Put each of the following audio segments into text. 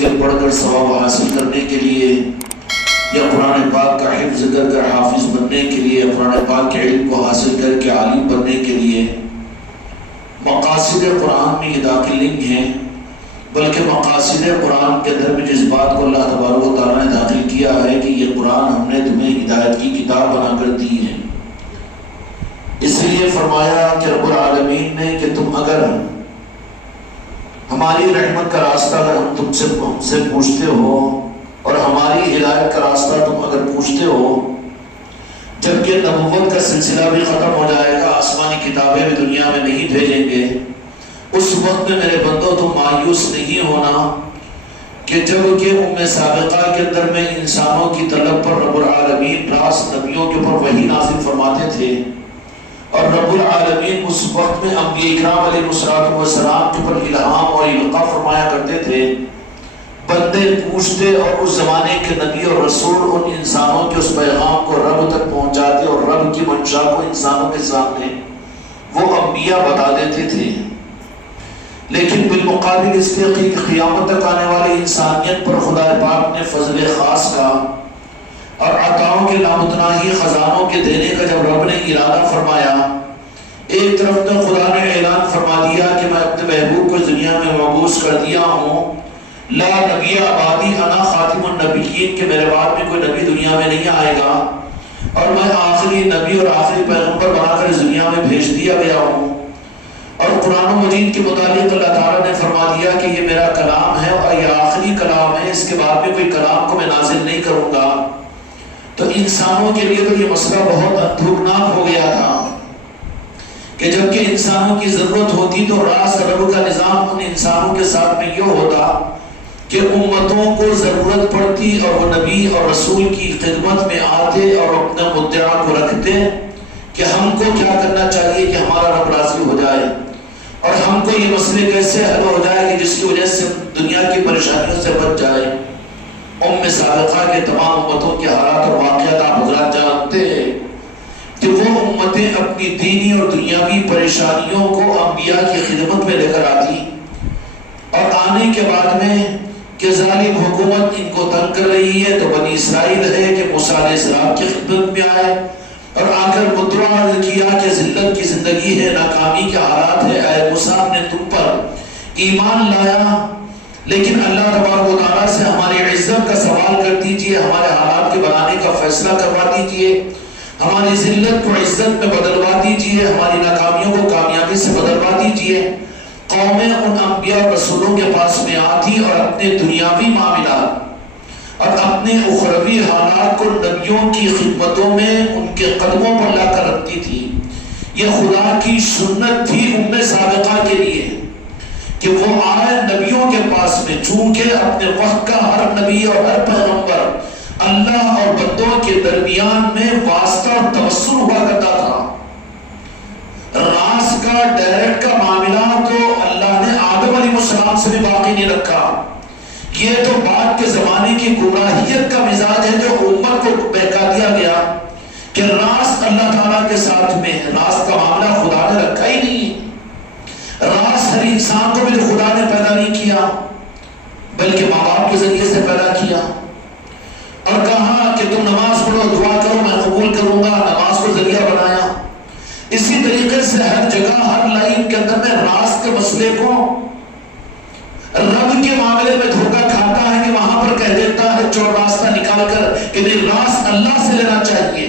کے پڑھ کر ثواب حاصل کرنے کے لیے، یا قرآن پاک کا حفظ کر کر حافظ بننے کے لیے، قرآن پاک کے علم کو حاصل کر کے عالم بننے کے لیے، مقاصد قرآن میں یہ داخل نہیں ہیں، بلکہ مقاصد قرآن کے اندر میں جس بات کو اللہ تبارک و تعالیٰ نے داخل کیا ہے کہ یہ قرآن ہم نے تمہیں ہدایت کی کتاب بنا کر دی ہے۔ اس لیے فرمایا کہ رب العالمین نے کہ تم اگر ہماری رحمت کا راستہ اگر ہم تم سے پوچھتے ہو اور ہماری ہدایت کا راستہ تم اگر پوچھتے ہو، جبکہ نبوت کا سلسلہ بھی ختم ہو جائے گا، آسمانی کتابیں بھی دنیا میں نہیں بھیجیں گے، اس وقت میں میرے بندوں تم مایوس نہیں ہونا کہ جب کہ سابقہ کے اندر میں انسانوں کی طلب پر رب العالمین راست نبیوں کے اوپر وحی نازل فرماتے تھے، اور رب العالمین اس وقت میں انبیاء اکرام علیہ السلام کے اوپر الہام اور القاء فرمایا کرتے تھے، بندے پوچھتے اور اس زمانے کے نبی اور رسول ان انسانوں کے اس پیغام کو رب تک پہنچاتے اور رب کی منشا کو انسانوں کے سامنے وہ انبیاء بتا دیتے تھے۔ لیکن بالمقابل اس کے قیامت تک آنے والی انسانیت پر خدا پاک نے فضل خاص کا اور عطاؤں کے لامتناہی خزانوں کے دینے کا جب رب نے ارادہ فرمایا، ایک طرف تو خدا نے اعلان فرما دیا کہ میں اپنے محبوب کو دنیا میں مبعوث کر دیا ہوں، لا نبی آبادی انا خاتم النبیین، کہ میرے بعد میں کوئی نبی دنیا میں نہیں آئے گا اور میں آخری نبی اور آخری پیغمبر بنا کر اس دنیا میں بھیج دیا گیا ہوں۔ اور قرآن مجید کے متعلق اللہ تعالیٰ نے فرما دیا کہ یہ میرا کلام ہے اور یہ آخری کلام ہے، اس کے بعد میں کوئی کلام کو میں نازل نہیں کروں گا۔ تو انسانوں کے لیے تو یہ مسئلہ بہت اندھوکناک ہو گیا تھا کہ جب کہ انسانوں کی ضرورت ہوتی تو راز رب کا نظام ان انسانوں کے ساتھ میں یہ ہوتا کہ امتوں کو ضرورت پڑتی اور وہ نبی اور رسول کی خدمت میں آتے اور اپنے مدعا کو رکھتے کہ ہم کو کیا کرنا چاہیے کہ ہمارا رب راضی ہو جائے، اور ہم کو یہ مسئلے کیسے حل ہو جائے کہ جس کی وجہ سے دنیا کی پریشانیوں سے بچ جائے۔ سابقہ کے تمام امتوں کے حالات اور واقعات آپ حضرات جانتے ہیں کہ وہ امتیں اپنی دینی اور دنیاوی پریشانیوں کو انبیاء کی خدمت میں لے کر آتی، اور آنے کے بعد میں کہ ظالم حکومت ان کو تنگ کر رہی ہے تو بنی اسرائیل ہے کہ موسیٰ علیہ السلام کی خدمت میں آئے اور آ کر مدعا کیا کہ ذلت کی زندگی ہے، ناکامی کے حالات ہے، اے موسیٰ نے تم پر ایمان لایا، لیکن اللہ تبارک و تعالیٰ سے ہماری عزت کا سوال کر دیجئے، ہمارے حالات کے بنانے کا فیصلہ کروا دیجئے، ہماری ذلت کو عزت میں بدلوا دیجئے، ہماری ناکامیوں کو کامیابی سے بدلوا دیجئے۔ قومیں ان انبیاء اور رسولوں کے پاس میں آتی اور اپنے دنیاوی معاملات اور اپنے اخروی حالات کو نبیوں کی خدمتوں میں ان کے قدموں پر لا کر رکھتی تھی۔ یہ خدا کی سنت تھی سابقہ کے لیے کہ وہ آئے نبیوں کے پاس میں، چونکہ اپنے وقت کا ہر نبی اور ہر پیغمبر اللہ اور بندوں کے درمیان میں واسطہ اور توسل ہوا کرتا تھا۔ راز کا ڈائریکٹ کا معاملہ تو اللہ نے آدم علیہ السلام سے بھی باقی نہیں رکھا، یہ تو بعد کے زمانے کی گمراہیت کا مزاج ہے جو امت کو بہکا دیا گیا کہ راز اللہ تعالیٰ کے ساتھ میں، راز کا معاملہ خدا نے رکھا ہی نہیں۔ راز ہر انسان کو بھی خدا نے پیدا نہیں کیا بلکہ ماں باپ کے ذریعے سے پیدا کیا، اور کہا کہ تم نماز پڑھو، دعا کرو، میں قبول کروں گا، نماز کو ذریعہ بنایا۔ اسی طریقے سے ہر جگہ ہر لائن کے اندر میں راز کے مسئلے کو رب کے معاملے میں دھوکہ کھاتا ہے کہ وہاں پر کہہ دیتا ہے چور راستہ نکال کر کہ نہیں، راز اللہ سے لینا چاہیے،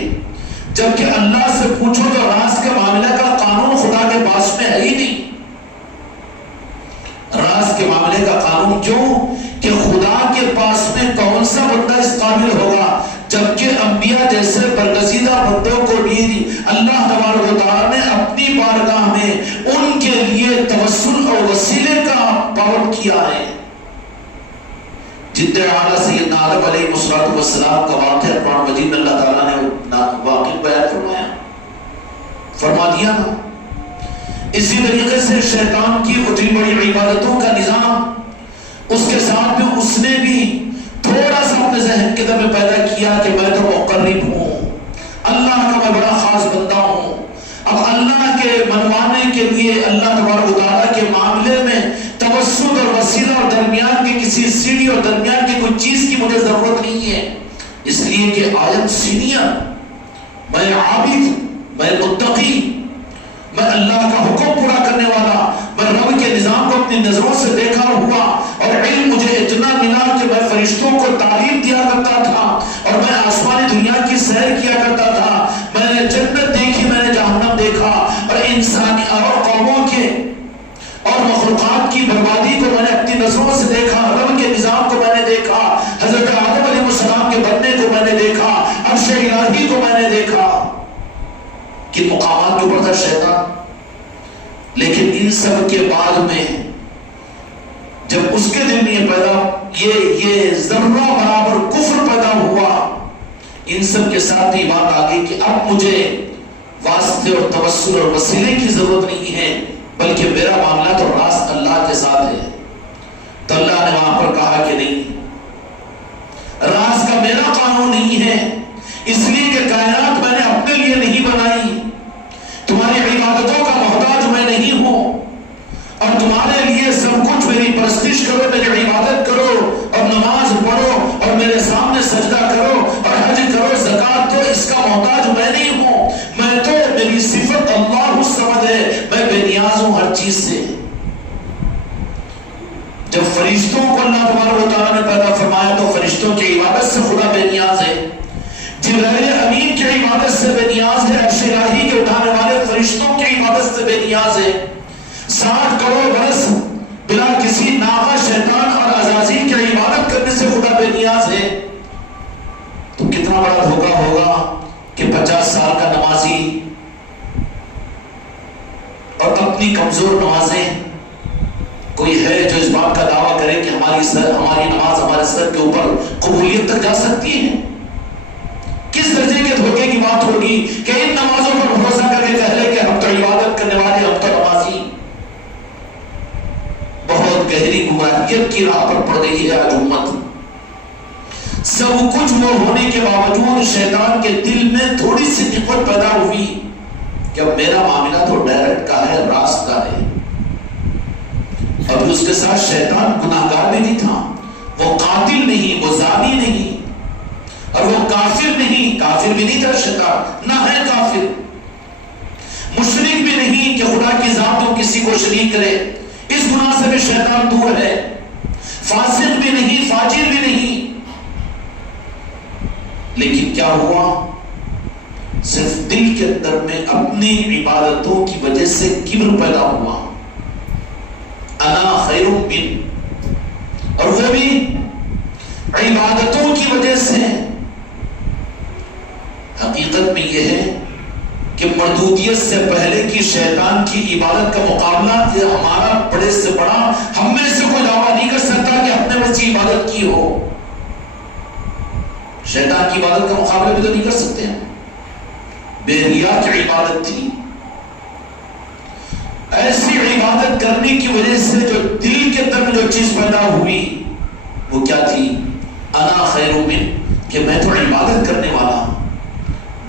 جبکہ اللہ سے پوچھو تو راز کے معاملے کا قانون خدا کے پاس میں ہے ہی نہیں۔ راز کے معاملے کا قانون کیوں کہ خدا کے پاس میں کون سا بندہ اس قابل ہوگا، جبکہ انبیاء جیسے برگزیدہ بندوں کو بھی اللہ تبارک و تعالیٰ نے اپنی بارگاہ میں ان کے لیے توسل اور وسیلے کا پابند کیا ہے۔ جتنے اعلیٰ سیدنا آدم علیہ السلام کا واقعہ قرآن مجید میں اللہ تعالیٰ نے واقع بیان فرما دیا نا۔ اسی طریقے سے شیطان کی اتنی بڑی عبادتوں کا نظام، اس کے ساتھ میں اس نے بھی تھوڑا سا اپنے ذہن کے اندر پیدا کیا کہ میں تو مقرب ہوں، اللہ کا میں بڑا خاص بندہ ہوں۔ اب اللہ کے منوانے کے لیے اللہ تبارک و تعالیٰ کے معاملے میں توسط اور وسیلہ اور درمیان کی کسی سیڑھی اور اس لیے کہ آیت سینئر، میں عابد، میں متقی، میں اللہ کا حکم پورا کرنے والا، میں رب کے نظام کو اپنی نظروں سے دیکھا ہوا، اور علم مجھے اتنا ملا کہ میں فرشتوں کو تعلیم دیا کرتا تھا، اور میں آسمانی دنیا کی سیر کیا کرتا تھا، میں نے جنت دیکھی، میں نے جہنم دیکھا، اور انسانی اور قوموں کے اور مخلوقات کی بربادی کو میں نے اپنی نظروں سے دیکھا، رب کے نظام کو میں نے دیکھا، حضرت آدم علیہ السلام کے بننے کو میں نے دیکھا، عرش الہی کو میں نے دیکھا۔ کن مقامات کے اوپر تھا شیطان، لیکن ان سب کے بعد میں جب اس کے دل میں یہ ذرہ برابر کفر پیدا ہوا، ان سب کے ساتھ یہ بات آ گئی کہ اب مجھے واسطے اور توسل اور وسیلے کی ضرورت نہیں ہے، بلکہ میرا معاملہ تو راست اللہ کے ساتھ ہے۔ تو اللہ نے وہاں پر کہا کہ نہیں، راز کا میرا قانون نہیں ہے، اس لیے کہ کائنات میں نے اپنے لیے نہیں بنائی، تمہاری عبادتوں کا محتاج میں نہیں ہوں، اور تمہارے لیے سب کچھ میری پرستش کرو، میری عبادت کرو، اور نماز پڑھو، اور میرے سامنے سجدہ کرو، اور حج کرو، زکات دو، اس کا محتاج میں نہیں ہوں، میں تو میری صفت اللہ الصمد ہے، میں بے نیاز ہوں ہر چیز سے۔ جب فرشتوں کو اللہ تبارک و تعالیٰ نے پیدا فرمایا تو فرشتوں کی عبادت سے خدا بے نیاز ہے، جبرائیل امین کی عبادت سے بے نیاز ہے، عرش الہی کے اٹھانے والے فرشتوں کی عبادت سے بے نیاز ہے، 60 کروڑ برس بلا کسی ناغہ شیطان اور عزازیل کی عبادت کرنے سے خدا بے نیاز ہے۔ تو کتنا بڑا دھوکہ ہوگا کہ 50 سال کا نمازی اور اپنی کمزور نمازیں، کوئی ہے جو اس بات کا دعویٰ کرے کہ ہماری نماز ہمارے سر کے اوپر قبولیت تک جا سکتی ہے؟ کس درجے کے دھوکے کی بات ہوگی کہ ان نمازوں پر بھروسہ کر کے کہہ لے کہ ہم تو عبادت کرنے والے، ہم تو نمازی۔ بہت گہری گمراہیت کی راہ پر پڑ گئی ہے آج امت۔ سب کچھ وہ ہونے کے باوجود شیطان کے دل میں تھوڑی سی نفرت پیدا ہوئی کہ اب میرا معاملہ تو ڈائریکٹ کا ہے، راست کا ہے۔ ابھی اس کے ساتھ شیطان گناہگار بھی نہیں تھا، وہ قاتل نہیں، وہ زانی نہیں، اور وہ کافر نہیں، کافر بھی نہیں تھا شیطان، نہ ہے کافر، مشرک بھی نہیں کہ خدا کی ذات میں کسی کو شریک کرے، اس گناہ سے بھی شیطان دور ہے، فاسق بھی نہیں، فاجر بھی نہیں۔ لیکن کیا ہوا؟ صرف دل کے اندر میں اپنی عبادتوں کی وجہ سے کبر پیدا ہوا، انا خیر من، اور وہ بھی عبادتوں کی وجہ سے۔ حقیقت میں یہ ہے کہ مردودیت سے پہلے کی شیطان کی عبادت کا مقابلہ یہ ہمارا بڑے سے بڑا، ہم میں سے کوئی دعویٰ نہیں کر سکتا کہ اپنے ویسی عبادت کی ہو۔ شیطان کی عبادت کا مقابلہ بھی تو نہیں کر سکتے ہیں، بے ریا کی عبادت تھی۔ ایسی عبادت کرنے کی وجہ سے جو دل کے اندر میں جو چیز پیدا ہوئی وہ کیا تھی؟ انا خیر من، کہ میں تو عبادت کرنے والا،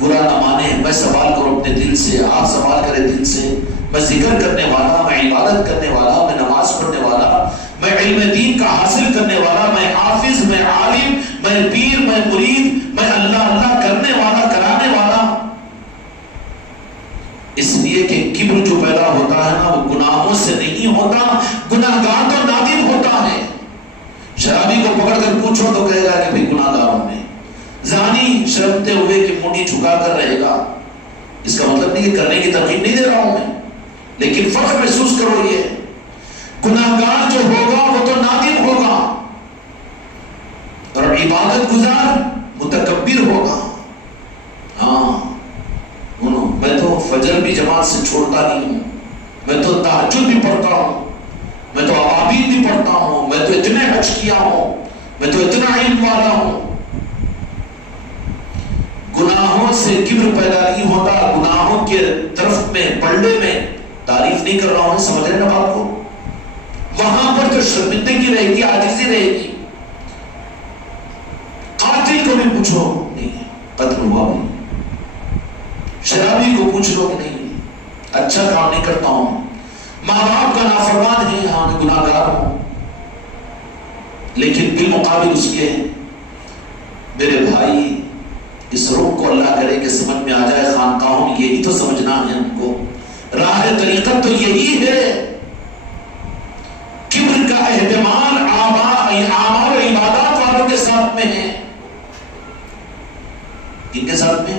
برا نہ مانے، میں سوال کروں اپنے دل سے، آپ سوال کریں دل سے، میں ذکر کرنے والا، میں عبادت کرنے والا، میں نماز پڑھنے والا، میں علم دین کا حاصل کرنے والا، میں حافظ، میں عالم، میں پیر، میں مرید، میں اللہ اللہ کرنے والا، کرانے والا۔ اس لیے کہ کبر جو پیدا ہوتا ہے نا وہ گناہوں سے نہیں ہوتا، گناہگار تو نادم ہوتا ہے۔ شرابی کو پکڑ کر پوچھو تو کہے گا کہ بھی گناہگاروں میں، زانی شرمتے ہوئے کہ مونڈی جھکا کر رہے گا۔ اس کا مطلب نہیں کہ کرنے کی ترغیب نہیں دے رہا ہوں میں، لیکن فرق محسوس کرو، یہ گناہگار جو ہوگا وہ تو نادم ہوگا، اور عبادت گزار متکبر ہوگا۔ ہاں میں تو فجر بھی جماعت سے چھوڑتا نہیں ہوں، میں تو تہجد بھی پڑھتا ہوں، میں تو اوابین بھی پڑھتا ہوں، میں تو اتنے حج کیا ہوں، میں تو اتنا علم والا ہوں۔ گناہوں سے کبر پیدا نہیں ہوتا، گناہوں کے طرف میں پلڑے میں تعریف نہیں کر رہا ہوں، سمجھ رہے نا بات کو؟ وہاں پر تو شرمندگی رہے گی، عاجزی رہے گی۔ قاتل کو بھی پوچھو، نہیں قتل ہوا بھی، شرابی کو پوچھ لو کہ نہیں اچھا کام نہیں کرتا ہوں، ماں باپ کا نافرمان ہے، ہاں میں گناہگار ہوں، لیکن بالمقابل اس کے میرے بھائی اس روح کو اللہ کرے کہ سمجھ میں آ جائے، خانقاہوں میں یہی تو سمجھنا ہے ہم کو، راہ طریقت تو یہی ہے۔ کبر کا اہتمام اعمال و عبادات والوں کے ساتھ میں ہے۔ کن کے ساتھ میں؟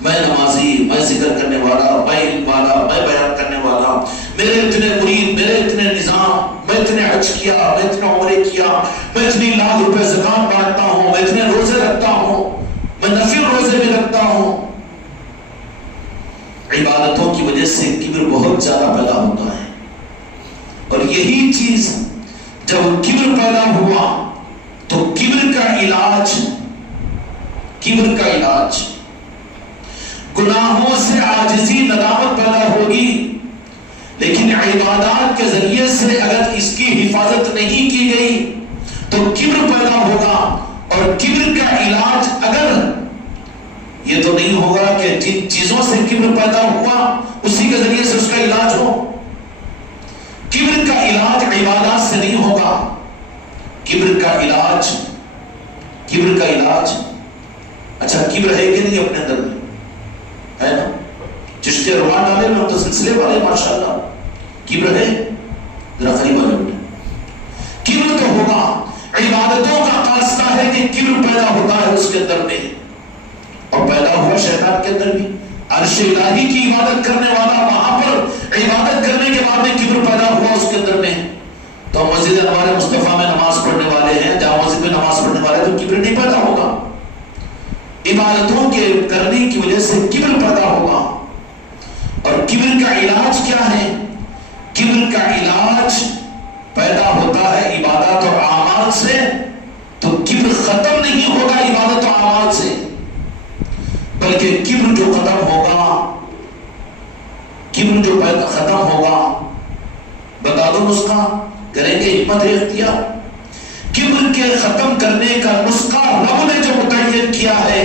میں نمازی، میں ذکر کرنے والا، میں علم والا، میں بیان کرنے والا، میرے اتنے مرید، میرے اتنے نظام، میں اتنے حج کیا، میں اتنے عمرے کیا، میں اتنی لاکھ روپے زکات بانٹتا ہوں، میں اتنے روزے رکھتا ہوں، میں نفل روزے بھی رکھتا ہوں۔ عبادتوں کی وجہ سے کبر بہت زیادہ پیدا ہوتا ہے، اور یہی چیز جب کبر پیدا ہوا تو کبر کا علاج گناہوں سے عاجزی، ندامت پیدا ہوگی، لیکن عبادات کے ذریعے سے اگر اس کی حفاظت نہیں کی گئی تو کبر پیدا ہوگا، اور کبر کا علاج اگر یہ تو نہیں ہوگا کہ جن چیزوں سے کبر پیدا ہوا اسی کے ذریعے سے اس کا علاج ہو۔ کبر کا علاج عبادات سے نہیں ہوگا، کبر کا علاج اچھا کبر ہے کہ نہیں اپنے اندر میں؟ ہے نا؟ چشتے روان ڈالے میں تو سلسلے والے ماشاءاللہ، کبر ہے؟ ذرا قریب آ جاؤ۔ کبر تو ہوگا، عبادتوں کا قاصدہ ہے کہ کبر پیدا ہوتا ہے اس کے اندر میں، اور پیدا ہوا شیطان کے اندر بھی۔ عرش الہی کی عبادت کرنے والا وہاں پر عبادت کرنے کے بعد میں کبر پیدا ہوا اس کے اندر میں، تو مسجد انوار مصطفیٰ میں نماز پڑھنے والے ہیں، جہاں مسجد میں نماز پڑھنے والے تو کبر نہیں پیدا ہوگا۔ عبادتوں کے کرنے کی وجہ سے کبر پیدا ہوگا، اور کبر کا علاج کیا ہے؟ کبر کا علاج پیدا ہوتا ہے عبادات اور اعمال سے، تو کبر ختم نہیں ہوگا عبادت اور اعمال سے، بلکہ کبر جو ختم ہوگا بتا دو نسخہ، کریں گے حکمت اختیار۔ کبر کے ختم کرنے کا نسخہ رب نے جو متعین کیا ہے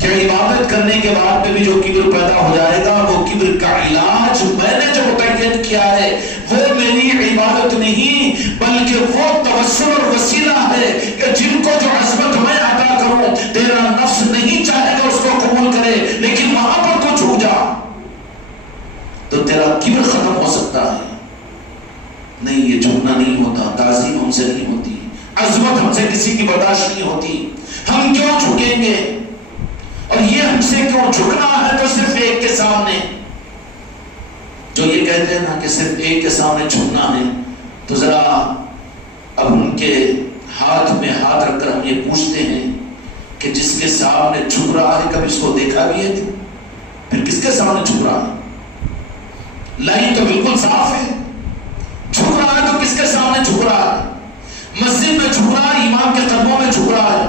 کہ عبادت کرنے کے بعد میں بھی جو کبر پیدا ہو جائے گا، وہ کبر کا علاج میں نے جو متعین کیا ہے وہ میری عبادت نہیں بلکہ وہ توسل اور وسیلہ ہے کہ جن کو جو عظمت میں عطا کروں، تیرا نفس نہیں چاہے گا اس کو قبول کرے، لیکن وہاں پر تو جھک جا تو تیرا کبر ختم ہو سکتا ہے۔ نہیں، یہ جھکنا نہیں ہوتا، تعظیم ہم سے نہیں ہوتی، عظمت ہم سے کسی کی برداشت نہیں ہوتی، ہم کیوں جھکیں گے؟ اور یہ ہم سے کیوں جھکنا ہے تو صرف ایک کے سامنے، جو یہ کہتے ہیں نا کہ صرف ایک کے سامنے جھکنا ہے، تو ذرا اب ان کے ہاتھ میں ہاتھ رکھ کر ہم یہ پوچھتے ہیں کہ جس کے سامنے جھک رہا ہے کبھی اس کو دیکھا بھی ہے؟ پھر کس کے سامنے جھک رہا ہے؟ لائن تو بالکل صاف ہے، جھک رہا ہے تو کس کے سامنے جھک رہا ہے؟ مسجد میں جھک رہا ہے، امام کے قدموں میں جھک رہا ہے،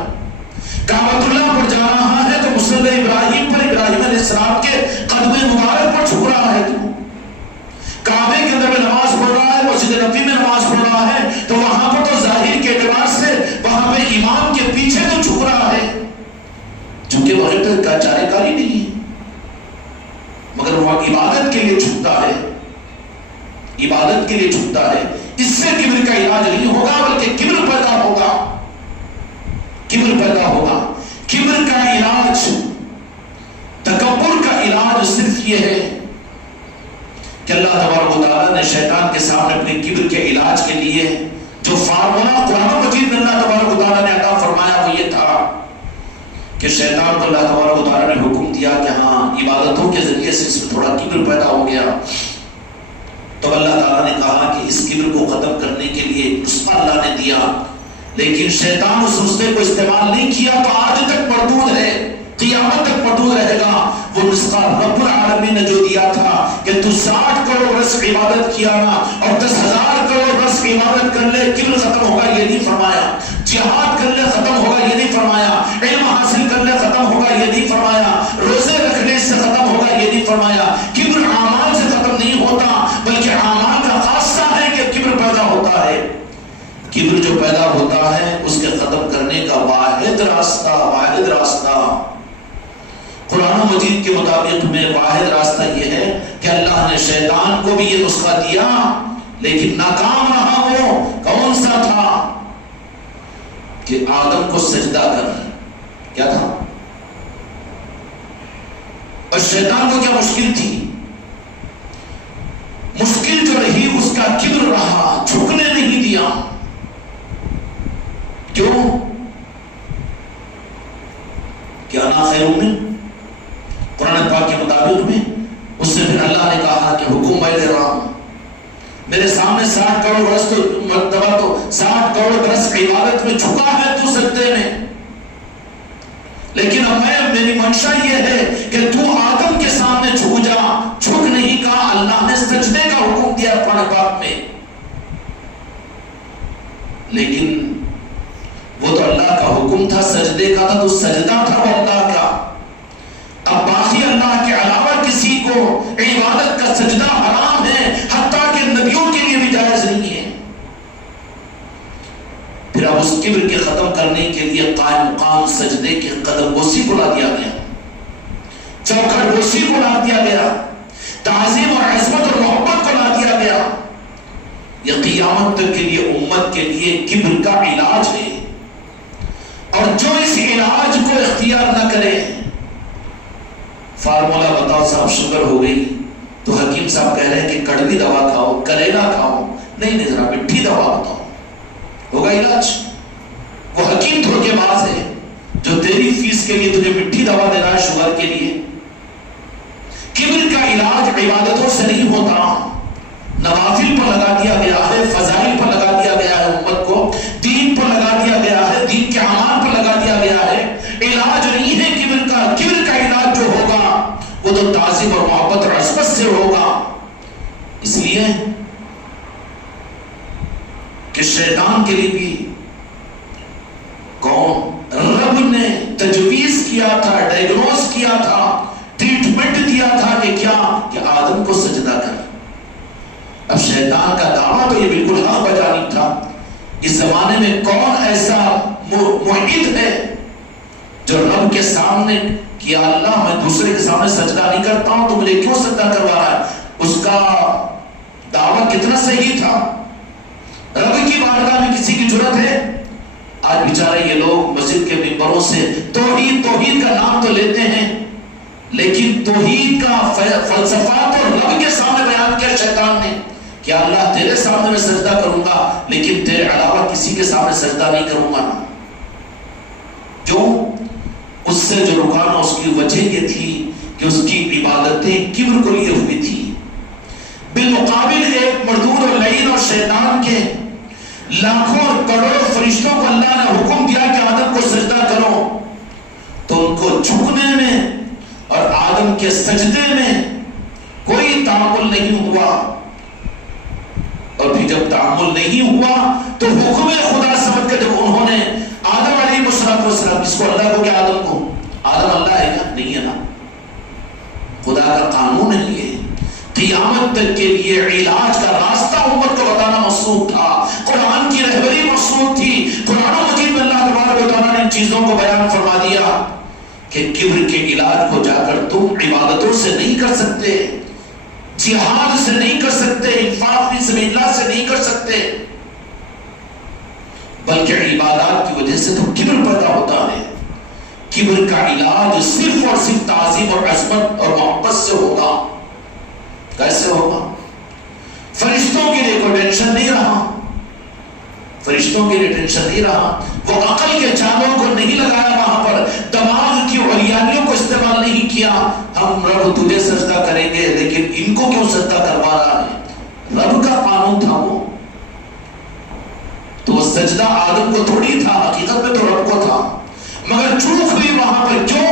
کعبۃ اللہ پر جا رہا ہے تو مصلی ابراہیم پر، ابراہیم علیہ السلام کے قدم مبارک پر جھک رہا ہے، تو کعبے کے اندر میں نماز پڑھ رہا ہے، مسجد نبوی میں نماز پڑھ رہا ہے، تو وہاں پر تو ظاہر کے اعتبار سے وہاں پہ امام کے پیچھے تو جھک رہا ہے، چونکہ وہاں تو کا چارے کاری نہیں ہے، مگر وہ عبادت کے لیے جھکتا ہے، عبادت کے لیے جھکتا ہے۔ اس سے کبر کا علاج نہیں ہوگا بلکہ کبر پیدا ہوگا، کبر پیدا ہوگا۔ کبر کا علاج، تکبر کا علاج صرف یہ ہے کہ اللہ تبارک و تعالیٰ نے شیطان کے سامنے اپنے کبر کے علاج کے لیے جو فارمولا قرآن مجید میں اللہ تبارک و تعالیٰ نے عطا فرمایا وہ یہ تھا کہ شیطان کو اللہ تبارک و تعالیٰ نے حکم دیا کہ ہاں عبادتوں کے ذریعے سے اس میں تھوڑا کبر پیدا ہو گیا، تو اللہ تعالیٰ نے کہا کہ اس کبر کو ختم کرنے کے لیے ایک نسخہ اللہ نے دیا، لیکن شیطان اس نسخے کو استعمال نہیں کیا تو آج تک مردود ہے، قیامت تک مردود رہے گا۔ وہ نسخہ رب العالمین نے جو دیا تھا کہ تو 60 کروڑ برس عبادت کیا نا اور 10,000 کروڑ برس عبادت کر لے کبر ختم ہوگا، یہ نہیں فرمایا، جہاد کر لے ختم ہوگا یہ نہیں فرمایا، علم حاصل کر لے ختم ہوگا یہ نہیں فرمایا، روزے رکھنے سے ختم ہوگا یہ نہیں فرمایا۔ کبر اعمال سے ختم نہیں ہوتا بلکہ اعمال کا خاصہ ہے کہ کبر پیدا ہوتا ہے۔ کبر جو پیدا ہوتا ہے اس کے ختم کرنے کا واحد راستہ قرآن مجید کے مطابق میں واحد راستہ یہ ہے کہ اللہ نے شیطان کو بھی یہ نسخہ دیا لیکن ناکام رہا۔ وہ کون سا تھا؟ کہ آدم کو سجدہ کر، کیا تھا؟ اور شیطان کو کیا مشکل تھی؟ مشکل جو رہی اس کا کبر رہا، جھکنے نہیں دیا۔ کیوں؟ کیا نا خیر من، قرآن پاک کے مطابق میں اس سے پھر اللہ نے کہا کہ حکم میں دے رہا ہوں، میرے سامنے 60 کروڑ برس مرتبہ تو 60 کروڑ برس عبادت میں جھکا ہے تو سجدے میں، لیکن اب میری منشا یہ ہے کہ تو آدم کے سامنے جھک جا۔ جھک نہیں کہا، اللہ نے سجدے کا حکم دیا قرآن پاک میں، لیکن وہ تو اللہ کا حکم تھا، سجدے کا تھا، تو سجدہ تھا وہ اللہ کا۔ اب باقی اللہ کے علاوہ کسی کو عبادت کا سجدہ حرام ہے، حتیٰ کہ نبیوں کے لیے بھی جائز نہیں ہے۔ پھر اب اس کبر کے ختم کرنے کے لیے قائم مقام سجدے کے قدم بوسی کو لا دیا گیا، چوکھٹ بوسی کو لا دیا گیا، تعظیم اور عظمت اور محبت کو لا دیا گیا۔ یہ قیامت تک کے لیے امت کے لیے کبر کا علاج ہے، اور جو اس علاج کو اختیار نہ کرے، فارمولا بتاؤ صاحب شوگر ہو گئی تو حکیم صاحب کہہ رہے ہیں کہ کڑوی دوا کھاؤ، کریلا کھاؤ، نہیں ذرا مٹھی دوا بتاؤ، ہوگا علاج؟ وہ حکیم دھوکے باز ہے جو تیری فیس کے لیے تجھے مٹھی دوا دے رہا ہے شوگر کے لیے۔ کبر کا علاج عبادتوں سے نہیں ہوتا، نوافل پر لگا دیا گیا ہے، فضائل پر لگا دیا گیا ہے، امت کو دین پر لگا دیا گیا ہے، دین کے اعمال پر لگا دیا گیا ہے۔ علاج نہیں ہے کبر کا، کبر کا علاج جو ہوگا وہ تو تعظیم اور محبت اور عظمت سے ہوگا۔ اس لیے کہ شیطان کے لیے بھی کون؟ رب نے تجویز کیا تھا، ڈائگنوز کیا تھا، ٹریٹمنٹ دیا تھا کہ کیا؟ کہ آدم کو سجدہ کر۔ اب شیطان کا دعویٰ تو یہ بالکل حق بجانب تھا۔ اس زمانے میں کون ایسا معید ہے جو رب کے سامنے کہ اللہ میں دوسرے کے سامنے سجدہ نہیں کرتا ہوں تو مجھے کیوں سجدہ کروا رہا ہے؟ اس کا دعویٰ کتنا صحیح تھا؟ رب کی بارگاہ میں کسی کی جرت ہے؟ آج بیچارے یہ لوگ مسجد کے ممبروں سے توحید کا نام تو لیتے ہیں، لیکن توحید کا فلسفہ تو رب کے سامنے بیان کیا شیطان نے کہ اللہ تیرے سامنے میں سجدہ کروں گا لیکن تیرے علاوہ کسی کے سامنے سجدہ نہیں کروں گا۔ کیوں؟ اس سے جو رکانا اس کی وجہ یہ تھی کہ اس کی عبادتیں کبر کو لیے ہوئی تھی۔ بالمقابل ایک مردود اور لعین اور شیطان کے لاکھوں اور کروڑوں فرشتوں کو اللہ نے حکم دیا کہ آدم کو سجدہ کرو، تو ان کو جھکنے میں اور آدم کے سجدے میں کوئی تعامل نہیں ہوا، اور پھر جب تعامل نہیں ہوا تو حکم خدا سمجھ کے جب انہوں نے آدم علیہ السلام، کس کو؟ اللہ کو؟ کیا آدم کو؟ آدم اللہ ہے کیا؟ نہیں ہے نا، خدا کا قانون ہے یہ۔ قیامت تک کے لیے علاج کا راستہ امت کو بتانا مقصود تھا، قرآن کی رہبری مقصود تھی۔ قرآن مجید میں اللہ تبارک و تعالیٰ نے ان چیزوں کو بیان فرما دیا کہ کبر کے علاج کو جا کر تم عبادتوں سے نہیں کر سکتے، جہاد سے نہیں کر سکتے، انفاق فی سبیل اللہ سے نہیں کر سکتے، بلکہ عبادات کی وجہ سے تو کبر پیدا ہوتا ہے۔ کبر کا علاج صرف اور صرف تعظیم اور عظمت اور محبت سے ہوگا۔ کیسے ہوگا؟ فرشتوں کے لیے کوئی ٹینشن نہیں رہا، فرشتوں کے لیے ٹینشن نہیں رہا، وہ عقل کے چالوں کو نہیں لگایا، وہاں پر دماغ کی عریانیوں کو استعمال نہیں کیا۔ ہم رب تجھے سجدہ کریں گے لیکن ان کو کیوں سجدہ کروا رہا ہے؟ رب کا قانون تھا وہ، تو وہ سجدہ آدم کو تھوڑی تھا، حقیقت میں تو رب کو تھا، مگر چوک ہوئی وہاں پر۔ کیوں؟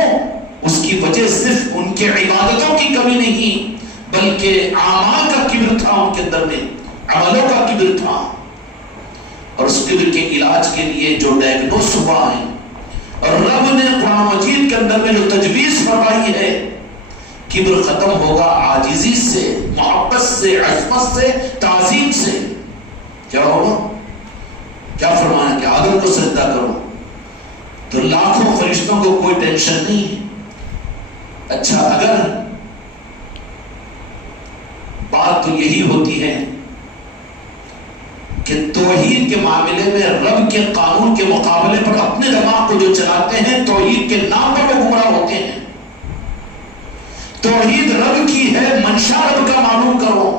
اس کی وجہ صرف ان کے عبادتوں کی کمی نہیں بلکہ اعمال کا کبر تھا، ان کے اندر میں عملوں کا کبر تھا۔ اور اس کبر کے علاج کے لیے جو ڈائگنوس ہوا ہے اور رب نے قرآن مجید کے اندر میں جو تجویز فرمائی ہے، کبر ختم ہوگا عاجزی سے، محبت سے، عظمت سے، تعظیم سے۔ کیا ہوگا؟ کیا فرمایا کہ آدم کو سجدہ کرو، تو لاکھوں فرشتوں کو کوئی ٹینشن نہیں ہے۔ اچھا، اگر بات تو یہی ہوتی ہے کہ توحید کے معاملے میں رب کے قانون کے مقابلے پر اپنے دماغ کو جو چلاتے ہیں توحید کے نام پر وہ گمراہ ہوتے ہیں. توحید رب کی ہے، منشا رب کا معلوم کرو.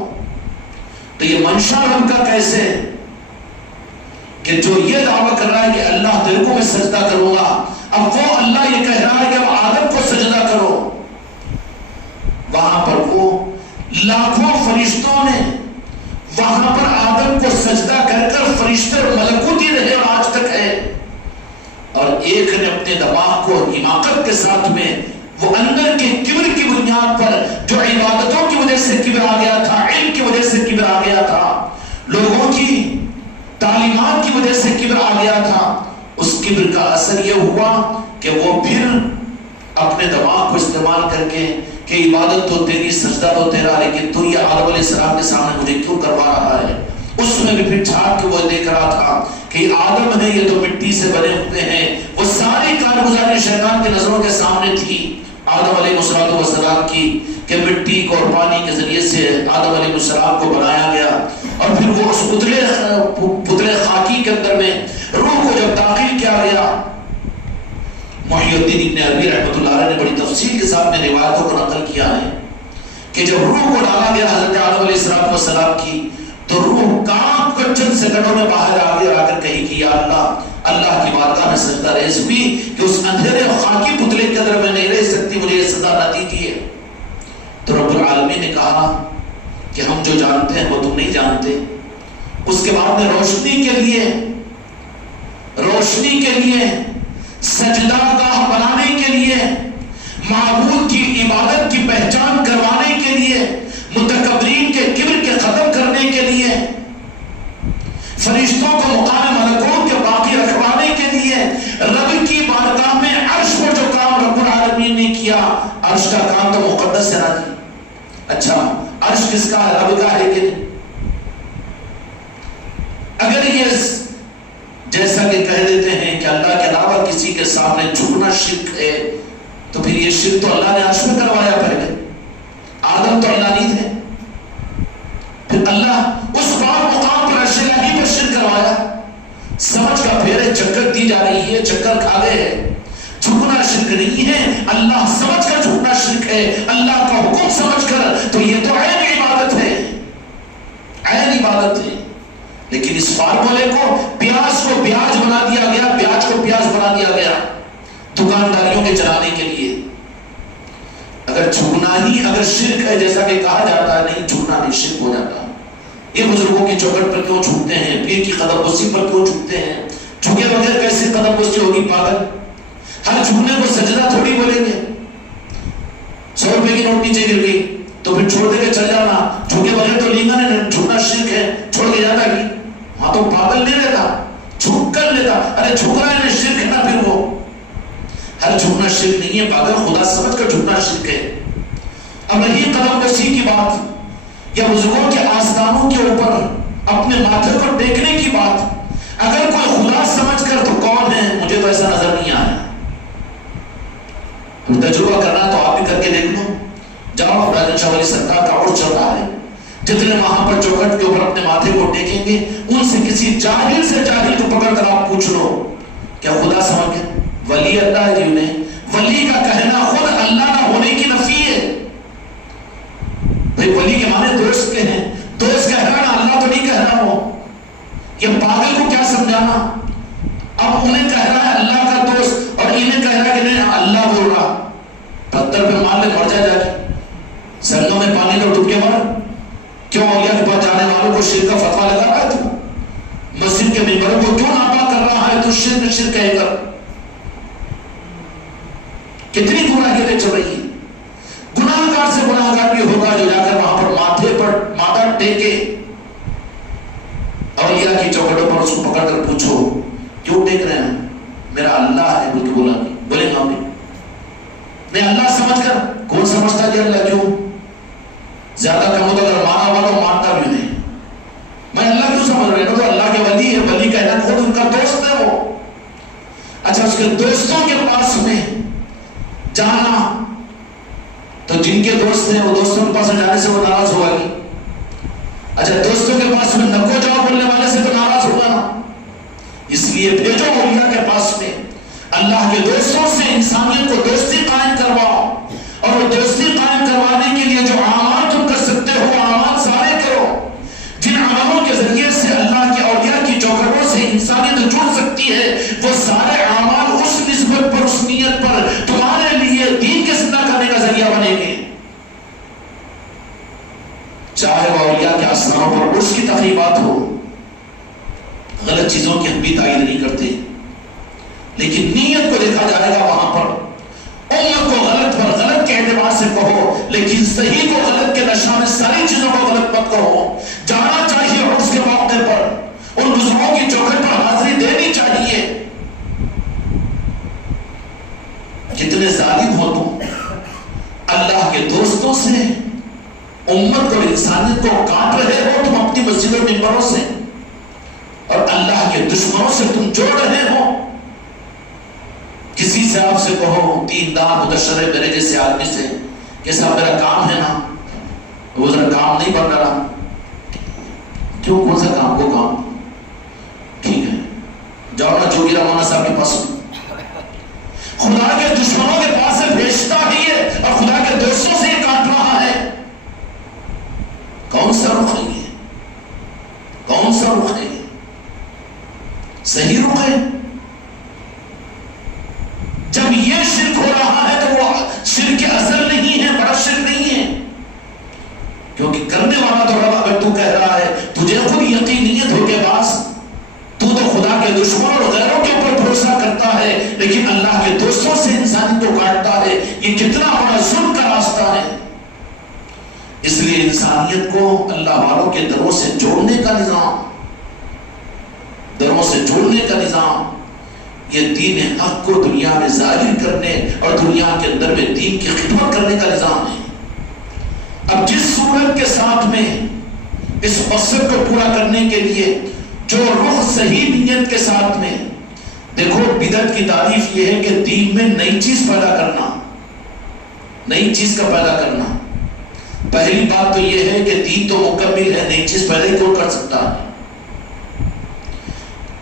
تو یہ منشا رب کا کیسے کہ جو یہ دعویٰ کر رہا ہے کہ اللہ تیرے کو میں سجدہ کروں گا، اب وہ اللہ یہ کہہ رہا ہے کہ اب آدم کو سجدہ کرو. وہاں پر وہ لاکھوں فرشتوں نے وہاں پر آدم کو سجدہ کر کر فرشتے اور ملکوتی رہے اور آج تک ہے. اور ایک نے اپنے دماغ کو حماقت کے ساتھ میں وہ اندر کے کبر کی بنیاد پر جو عبادتوں کی وجہ سے کبر آ گیا تھا، علم کی وجہ سے کبر آ گیا تھا، لوگوں کی تعلیمات کی وجہ سے کبر آ گیا تھا، اس کبر کا اثر یہ ہوا کہ وہ پھر اپنے دماغ کو استعمال کر کے کہ عبادت تو تیری، سجدہ تو تیرا، لیکن تو یہ آدم علیہ السلام کے سامنے مجھے کیوں کروا رہا ہے. اس میں بھی پھر چھاٹ کے وہ دیکھ رہا تھا کہ آدم ہے، یہ تو مٹی سے بنے ہوئے ہیں. وہ ساری کارگزاری شیطان کی نظروں کے سامنے تھی آدم علیہ السلام کی کہ مٹی کو اور پانی کے ذریعے سے آدم علیہ السلام کو بنایا گیا. اور پھر وہ اس پتلے خاکی کے اندر میں روح کو جب داخل کیا گیا، محی الدین ابن عربی رحمۃ اللہ علیہ نے بڑی تفصیل کے ساتھ میں روایتوں کو نقل کیا ہے کہ جب روح کو ڈالا گیا حضرت آدم علیہ السلام کی، تو روح کانپ کر چند سیکنڈوں میں باہر آ گئی اور آ کر کہی کہ یا اللہ کی بارگاہ میں سجدہ ریز ہوئی کہ اس اندھیرے اور خاکی پتلے کے اندر میں نہیں رہ سکتی، مجھے یہ سزا نہ دیجیے. تو رب العالمین نے کہا کہ ہم جو جانتے ہیں وہ تم نہیں جانتے. اس کے بعد میں روشنی کے لیے سجدہ گاہ بنانے کے لیے، معبود کی عبادت کی پہچان کروانے کے لیے، متکبرین کے کبر کے ختم کرنے کے لیے، فرشتوں کو مقام ملکوت کے باقی رکھوانے کے لیے، رب کی بارگاہ میں عرش پر جو کام رب العالمین نے کیا، عرش کا کام تو مقدس ہے نا جی. اچھا عرش کس کا ہے؟ رب کا ہے کہ نہیں؟ اگر یہ جیسا کہ کہہ دیتے ہیں کہ اللہ کے علاوہ کسی کے سامنے جھکنا شرک ہے، تو پھر یہ شرک تو اللہ نے عرش میں کروایا پہلے. آدم تو اللہ نہیں تھے، پھر اللہ اس بار مقام پر عرش الہی پر شرک کروایا. سمجھ کا پھیرے چکر دی جا رہی ہے، چکر کھا گئے ہیں. جھکنا شرک نہیں ہے، اللہ سمجھ کر جھکنا شرک ہے، اللہ کا حکم سمجھ کر. تو یہ تو عین عبادت ہے، عین عبادت ہے. لیکن اس فارمولے کو پیاز کو بیاج بنا دیا گیا، بیاج کو پیاز بنا دیا گیا دکانداریوں کے چلانے کے لیے. اگر جھکنا ہی اگر شرک ہے جیسا کہ کہا جاتا ہے، نہیں جھکنا نہیں، شرک ہو جاتا. یہ بزرگوں کی چوکھٹ پر کیوں جھکتے ہیں، پیر کی قدم بوسی پر کیوں جھکتے ہیں؟ جھکے بغیر کیسے قدم بوسی ہوگی پاگل؟ ہر جھکنے کو سجدہ تھوڑی بولیں گے. 100 روپے کی نوٹ نیچے گر گئی تو پھر چھوڑ دے کے چل جانا، جھکے بغیر تو لینا نہیں، جھکنا شرک ہے، چھوڑ کے جاتا کہ وہاں تو پاگل نہیں لیتا، جھک کر لیتا. ارے جھک رہا ہے شرک ہے نا. پھر وہ ہر جھکنا شرک نہیں ہے پاگل، خدا سمجھ کر جھکنا شرک ہے. اب رہی قدم بوسی کی بات یا بزرگوں کے آستانوں کے اوپر اپنے ماتھے کو ٹیکنے کی بات، اگر کوئی خدا سمجھ کر تو کون ہے؟ مجھے تو ایسا نظر نہیں آیا. تجربہ کرنا تو آپ بھی کر کے دیکھ لو. جاؤ راجن شاہ ولی سرکار کا اور چل رہا ہے، جتنے وہاں پر چوکھٹ کے اوپر اپنے ماتھے کو ٹیکیں گے، ان سے کسی جاہل سے جاہل کو پکڑ کر آپ پوچھ لو کیا خدا سمجھ گئے؟ ولی اللہ ہے جی. انہیں ولی کا کہنا خود اللہ نہ ہونے کی نفی ہے. بھئی ولی کے معنی دوست کے ہیں، دوست کہہ رہا نا، اللہ تو نہیں کہہ رہا. وہ یہ پاگل کو کیا سمجھانا؟ اب انہیں کہہ رہا ہے اللہ کا دوست اور انہیں کہہ رہا ہے کہ نہیں اللہ بول رہا. پتھر پہ مان لے مر جا جا کے، سرنوں میں پانی کو ڈب کے مر. کیوں اولیاء کے پاس جانے والوں کو شرک کا فتویٰ لگا رہا ہے؟ تو مسجد کے ممبروں کو کیوں ناپاک کر رہا ہے؟ تو شرک شرک کہے کر. کتنی گناہگاریں چل رہی ہے. گناہگار سے گناہگار بھی ہوگا جو جا کر وہاں پر ماتھے پر ماتھا ٹیکے. اولیاء کی چوکھٹوں پر اس کو پکڑ کر پوچھو کیوں ٹیک رہے ہیں؟ میرا اللہ ہے بول کے بولا. بولے گا نہیں اللہ سمجھ کر. کون سمجھتا کہ اللہ کیوں؟ زیادہ کم ہوتا اگر مانا ہوا تو مانتا بھی نہیں. میں اللہ کیوں سمجھ رہا ہوں؟ تو اللہ کے ولی ہے، ولی کہنا خود ان کا دوست ہے وہ. اچھا اس کے دوستوں کے پاس میں جانا تو جن کے دوست ہیں وہ دوستوں کے پاس جانے سے وہ ناراض ہوا گی. اچھا دوستوں کے پاس میں نکو جاؤ بولنے والے سے تو ناراض لیے بھیجو اولیاء کے پاس میں، اللہ کے دوستوں سے انسانیت کو دوستی قائم کرواؤ، اور وہ دوستی قائم کروانے کے لیے جو اعمال تم کر سکتے ہو اعمال سارے کرو، جن عملوں کے ذریعے سے اللہ کے اولیاء کی چوکھٹوں سے انسانیت جڑ سکتی ہے، وہ سارے اعمال اس نسبت پر، اس نیت پر تمہارے لیے دین کے زندہ کرنے کا ذریعہ بنیں گے۔ چاہے وہ اولیاء کے آستانوں پر اس کی تقریبات ہو، غلط چیزوں کی ہم بھی تائید نہیں کرتے، لیکن نیت کو دیکھا جائے گا وہاں پر۔ امت کو غلط پر غلط کے اعتبار سے کہو، لیکن صحیح کو غلط کے نشہ میں ساری چیزوں کو غلط مت کہو۔ جانا چاہیے عرس کے موقع پر، ان بزرگوں کی چوکھٹ پر حاضری دینی چاہیے۔ کتنے ظالم ہو تم، اللہ کے دوستوں سے امت اور انسانیت کو کاٹ رہے ہو تم اپنی مسجدوں ممبروں سے، اور اللہ کے دشمنوں سے تم جوڑ رہے ہو۔ کسی سے آپ سے کہو دیندار مدشر میرے جیسے آدمی سے کہ صاحب میرا کام ہے نا، وہ ذرا کام نہیں بن رہا، کیوں کون سا کام کو کام، ٹھیک ہے جاؤ نا جوگی رمانا صاحب کے پاس، خدا کے دشمنوں کے پاس سے بھیجتا ہی ہے اور خدا کے دوستوں سے ہی کاٹ رہا ہے۔ کون سا رخ ہے یہ، کون سا رخ ہے یہ، صحیح رخ ہے؟ جب یہ شرک ہو رہا ہے تو وہ شرک اصل نہیں ہے، بڑا شرک نہیں ہے، کیونکہ کرنے والا تو رب اگر تو کہہ رہا ہے، تجھے خود یقین نہیں ہے دھوکے باز، تو خدا کے دشمن اور غیروں کے اوپر بھروسہ کرتا ہے لیکن اللہ کے دوستوں سے انسانی کو کاٹتا ہے، یہ کتنا بڑا ظلم کا راستہ ہے۔ اس لیے انسانیت کو اللہ والوں کے دروں سے جوڑنے کا نظام، دروں سے جوڑنے کا نظام، یہ دین حق کو دنیا میں ظاہر کرنے اور دنیا کے اندر میں دین کی خدمت کرنے کا نظام ہے۔ اب جس صورت کے ساتھ میں اس مقصد کو پورا کرنے کے لیے جو رخ صحیح نیت کے ساتھ میں، دیکھو بدعت کی تعریف یہ ہے کہ دین میں نئی چیز پیدا کرنا، نئی چیز کا پیدا کرنا۔ پہلی بات تو یہ ہے کہ دین تو مکمل ہے، نئی چیز پیدا ہی کون کر سکتا ہے،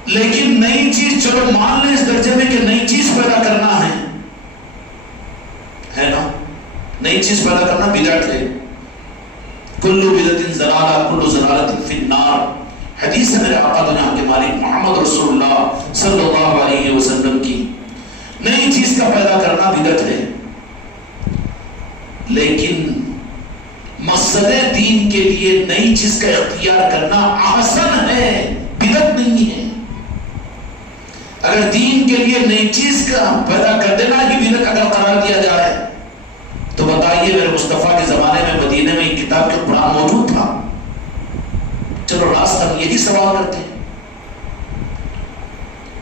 لیکن نئی چیز چلو مان لیں اس درجے میں کہ نئی چیز پیدا کرنا ہے نا، نئی چیز پیدا کرنا بدعت ہے۔ کلو بدعت ضلالہ کلو ضلالۃ فی النار، حدیث ہے میرے آقا دنیا کے مالک محمد رسول اللہ صلی اللہ علیہ وسلم کی۔ نئی چیز کا پیدا کرنا بدعت ہے، لیکن مقصد دین کے لیے نئی چیز کا اختیار کرنا آسان ہے، بدعت نہیں ہے۔ اگر دین کے لیے نئی چیز کا پیدا کر دینا ہی بدعت اگر قرار دیا جائے تو بتائیے میرے مصطفیٰ کے زمانے میں مدینے میں ایک کتاب کے قرآن موجود تھا؟ چلو راست ہم یہی سوال کرتے ہیں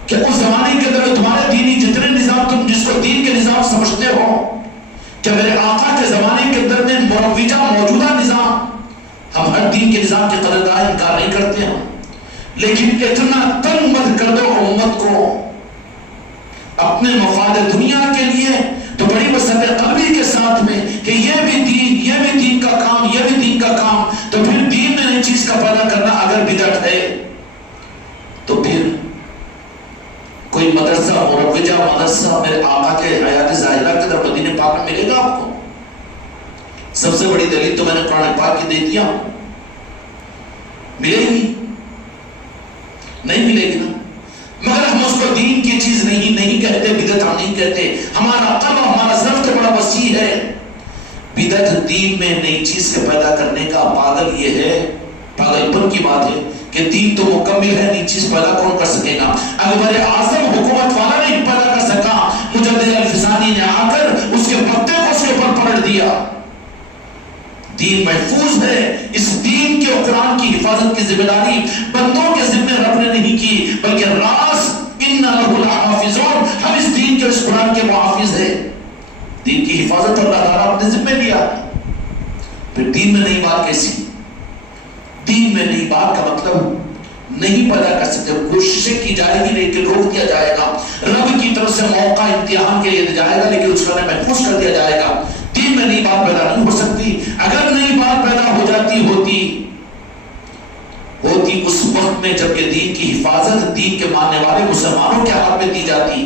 کہ اس زمانے کے اندر تمہارے دینی جتنے نظام تم جس کو دین کے نظام سمجھتے ہو، کیا میرے آقا کے زمانے کے اندر میں مروجہ موجودہ نظام، ہم ہر دین کے نظام کی قدردان انکار نہیں کرتے ہیں، لیکن اتنا تنگ مت کر دو امت کو اپنے مفاد دنیا کے لیے تو بڑی مسئلہ قلبی کے ساتھ میں کہ یہ بھی دین کا کام، یہ بھی دین کا کام، تو پھر دین میں نئی چیز کا پیدا کرنا اگر بدعت ہے تو پھر کوئی مدرسہ مروجہ مدرسہ میرے آقا کے حیات ظاہرہ کے در مدینہ پاک میں ملے گا آپ کو؟ سب سے بڑی دلیل تو میں نے قرآن پاک کی دے دیا، ملے گی نہیں ملے گی نا، مگر ہم اس کو دین کی چیز نہیں کہتے، بدعت ہم نہیں کہتے، ہمارا قلب ہمارا ضبط بڑا وسیع ہے۔ بدعت دین میں نئی چیز کے پیدا کرنے کا پاگل یہ ہے، پاگل پن کی بات ہے کہ دین تو مکمل ہے، نئی چیز پیدا کون کر سکے گا؟ اکبر اعظم حکومت والا نہیں پیدا کر سکا، مجدد الفسانی نے آ کر اس کے پتے کو اس کے اوپر پلٹ دیا۔ دین محفوظ ہے، اس دین کے قرآن کی حفاظت کی ذمہ داری بندوں کے ذمہ رب نے نہیں کی، بلکہ راز ان لہ لحافظون، ہم اس دین کے اس قرآن کے محافظ ہیں، دین کی حفاظت اللہ تعالیٰ اپنے ذمہ لیا۔ پھر دین میں نئی بات کیسی؟ دین میں نئی بات کا مطلب نہیں پیدا کر سکتے، کوششیں کی جائے گی لیکن روک دیا جائے گا، رب کی طرف سے موقع امتحان کے لیے جائے گا لیکن اس کو محفوظ کر دیا جائے گا۔ دین میں نئی بات پیدا نہیں ہو سکتی، اگر نئی بات پیدا ہو جاتی ہوتی ہوتی اس وقت میں جب یہ دین کی حفاظت دین کے ماننے والے مسلمانوں کے ہاتھ میں دی جاتی،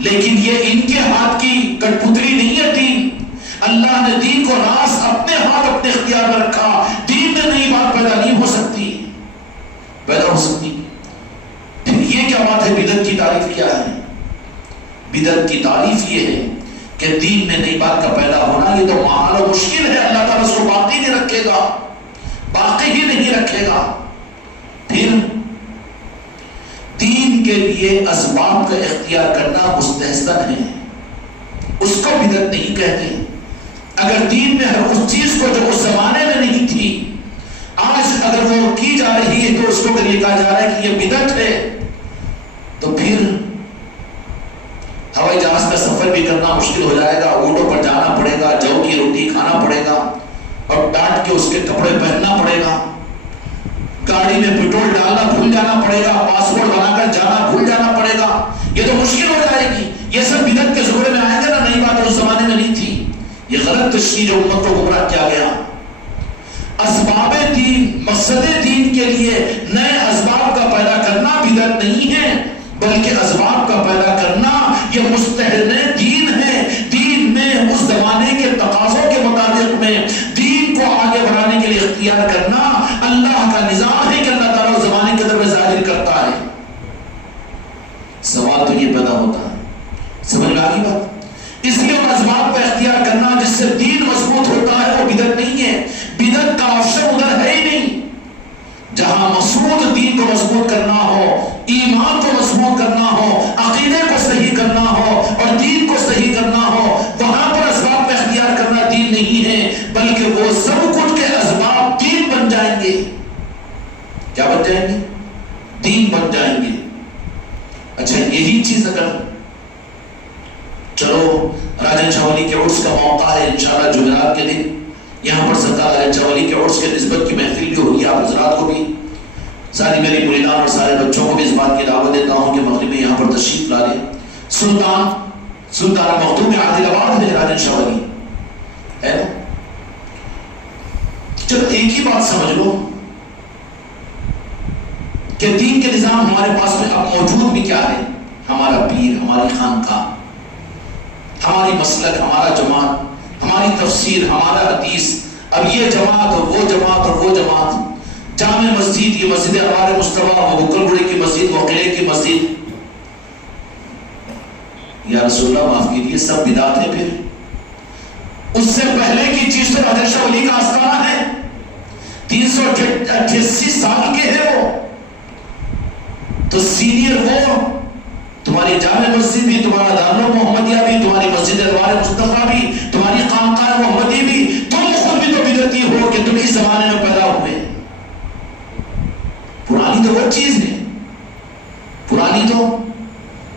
لیکن یہ ان کے ہاتھ کی کٹپتلی نہیں ہے دین۔ اللہ نے دین کو راز اپنے ہاتھ اپنے اختیار میں رکھا، دین میں نئی بات پیدا نہیں ہو سکتی، پیدا ہو سکتی۔ پھر یہ کیا بات ہے؟ بدعت کی تعریف کیا ہے؟ بدعت کی تعریف یہ ہے کہ دین میں نئی بات کا پیدا ہونا یہ تو محال و مشکل ہے، اللہ تعالیٰ اس کو باقی نہیں رکھے گا، باقی ہی نہیں رکھے گا۔ پھر دین کے لیے اسباب کا اختیار کرنا مستحسن ہے، اس کو بدعت نہیں کہتے۔ اگر دین میں ہر اس چیز کو جو اس زمانے میں نہیں تھی آج اگر وہ کی جا رہی ہے تو اس کو اگر یہ کہا جا رہا ہے کہ یہ بدعت ہے، تو پھر ہوائی جہاز کا سفر بھی کرنا مشکل ہو جائے گا، اونٹوں پر جانا پڑے گا، جو کی روٹی کھانا پڑے گا اور ڈانٹ کے اس کے کپڑے پہننا پڑے گا، گاڑی میں پیٹرول ڈالنا بھول جانا پڑے گا، پاسپورٹ بنا کر جانا بھول جانا پڑے گا، یہ تو مشکل ہو جائے گی۔ یہ سب بدعت کے زمرے میں آئیں گے نا، نئی بات اس زمانے میں نہیں تھی۔ یہ غلط تشریح جو امت کو گمراہ کیا گیا۔ اسباب دین، مقصد دین کے لیے نئے اسباب کا پیدا کرنا بدعت نہیں ہے، بلکہ اسباب کا پیدا کرنا یہ مستحسن دین ہے۔ دین میں اس زمانے کے تقاضوں کے مطابق میں دین کو آگے بڑھانے کے لیے اختیار کرنا اللہ کا نظام ہے کہ اللہ تعالیٰ اس زمانے کے اندر میں ظاہر کرتا ہے۔ سوال تو یہ پیدا ہوتا ہے، سمجھ میں آ گئی بات؟ اس لیے ان اسباب کا اختیار کرنا جس سے دین مضبوط ہوتا ہے وہ بدعت نہیں ہے۔ بدعت کا آپشن ادھر ہے ہی نہیں۔ جہاں مقصود دین کو مضبوط کرنا ہو، ایمان کو مضبوط کرنا ہو، عقیدے کو صحیح کرنا ہو اور دین کو صحیح کرنا ہو، وہاں پر اسباب کا اختیار کرنا دین نہیں ہے، بلکہ وہ سب کچھ کے اسباب دین بن جائیں گے۔ کیا بن جائیں گے؟ دین بن جائیں گے۔ اچھا، یہی چیز اگر چلو راجن شاولی کے عرس کا موقع ہے، انشاءاللہ جمعرات کے دن یہاں پر سرکار راجن شاولی کے عرس کے نسبت کی محفل بھی ہوگی، آپ حضرات کو بھی، ساری میری مریدان اور سارے بچوں کو بھی اس بات کی دعوت دیتا ہوں کہ مغرب میں یہاں پر تشریف لا لیں۔ سلطان مخدوم عادل آباد ہے راجن شاولی، ہے نا؟ چلو ایک ہی بات سمجھ لو کہ دین کے نظام ہمارے پاس میں اب موجود بھی کیا ہے؟ ہمارا پیر، ہماری خانقاہ، ہماری مسلک، ہمارا جماعت، ہماری تفسیر، ہمارا حدیث۔ اب یہ جماعت اور وہ جماعت اور وہ جماعت، جامع مسجد، یہ مسجد انوار مصطفیٰ، وہ بکل گڑی کی مسجد، وہ قلعے کی مسجد، یا رسول اللہ معاف کیجیے، سب بدعت ہے۔ پھر اس سے پہلے کی چیز تو راجن شاہ ولی کا آستانہ ہے، 388 سال کے ہیں وہ، تو سینئر وہ، تمہاری جامع مسجد بھی، تمہارا دارالعلوم محمدیہ بھی، تمہاری مسجد انوار مصطفیٰ بھی، تمہاری خانقاہ محمدی بھی، تم خود بھی تو بدعتی ہو کہ تم اس زمانے میں پیدا ہوئے۔ پرانی تو وہ چیز ہے، پرانی تو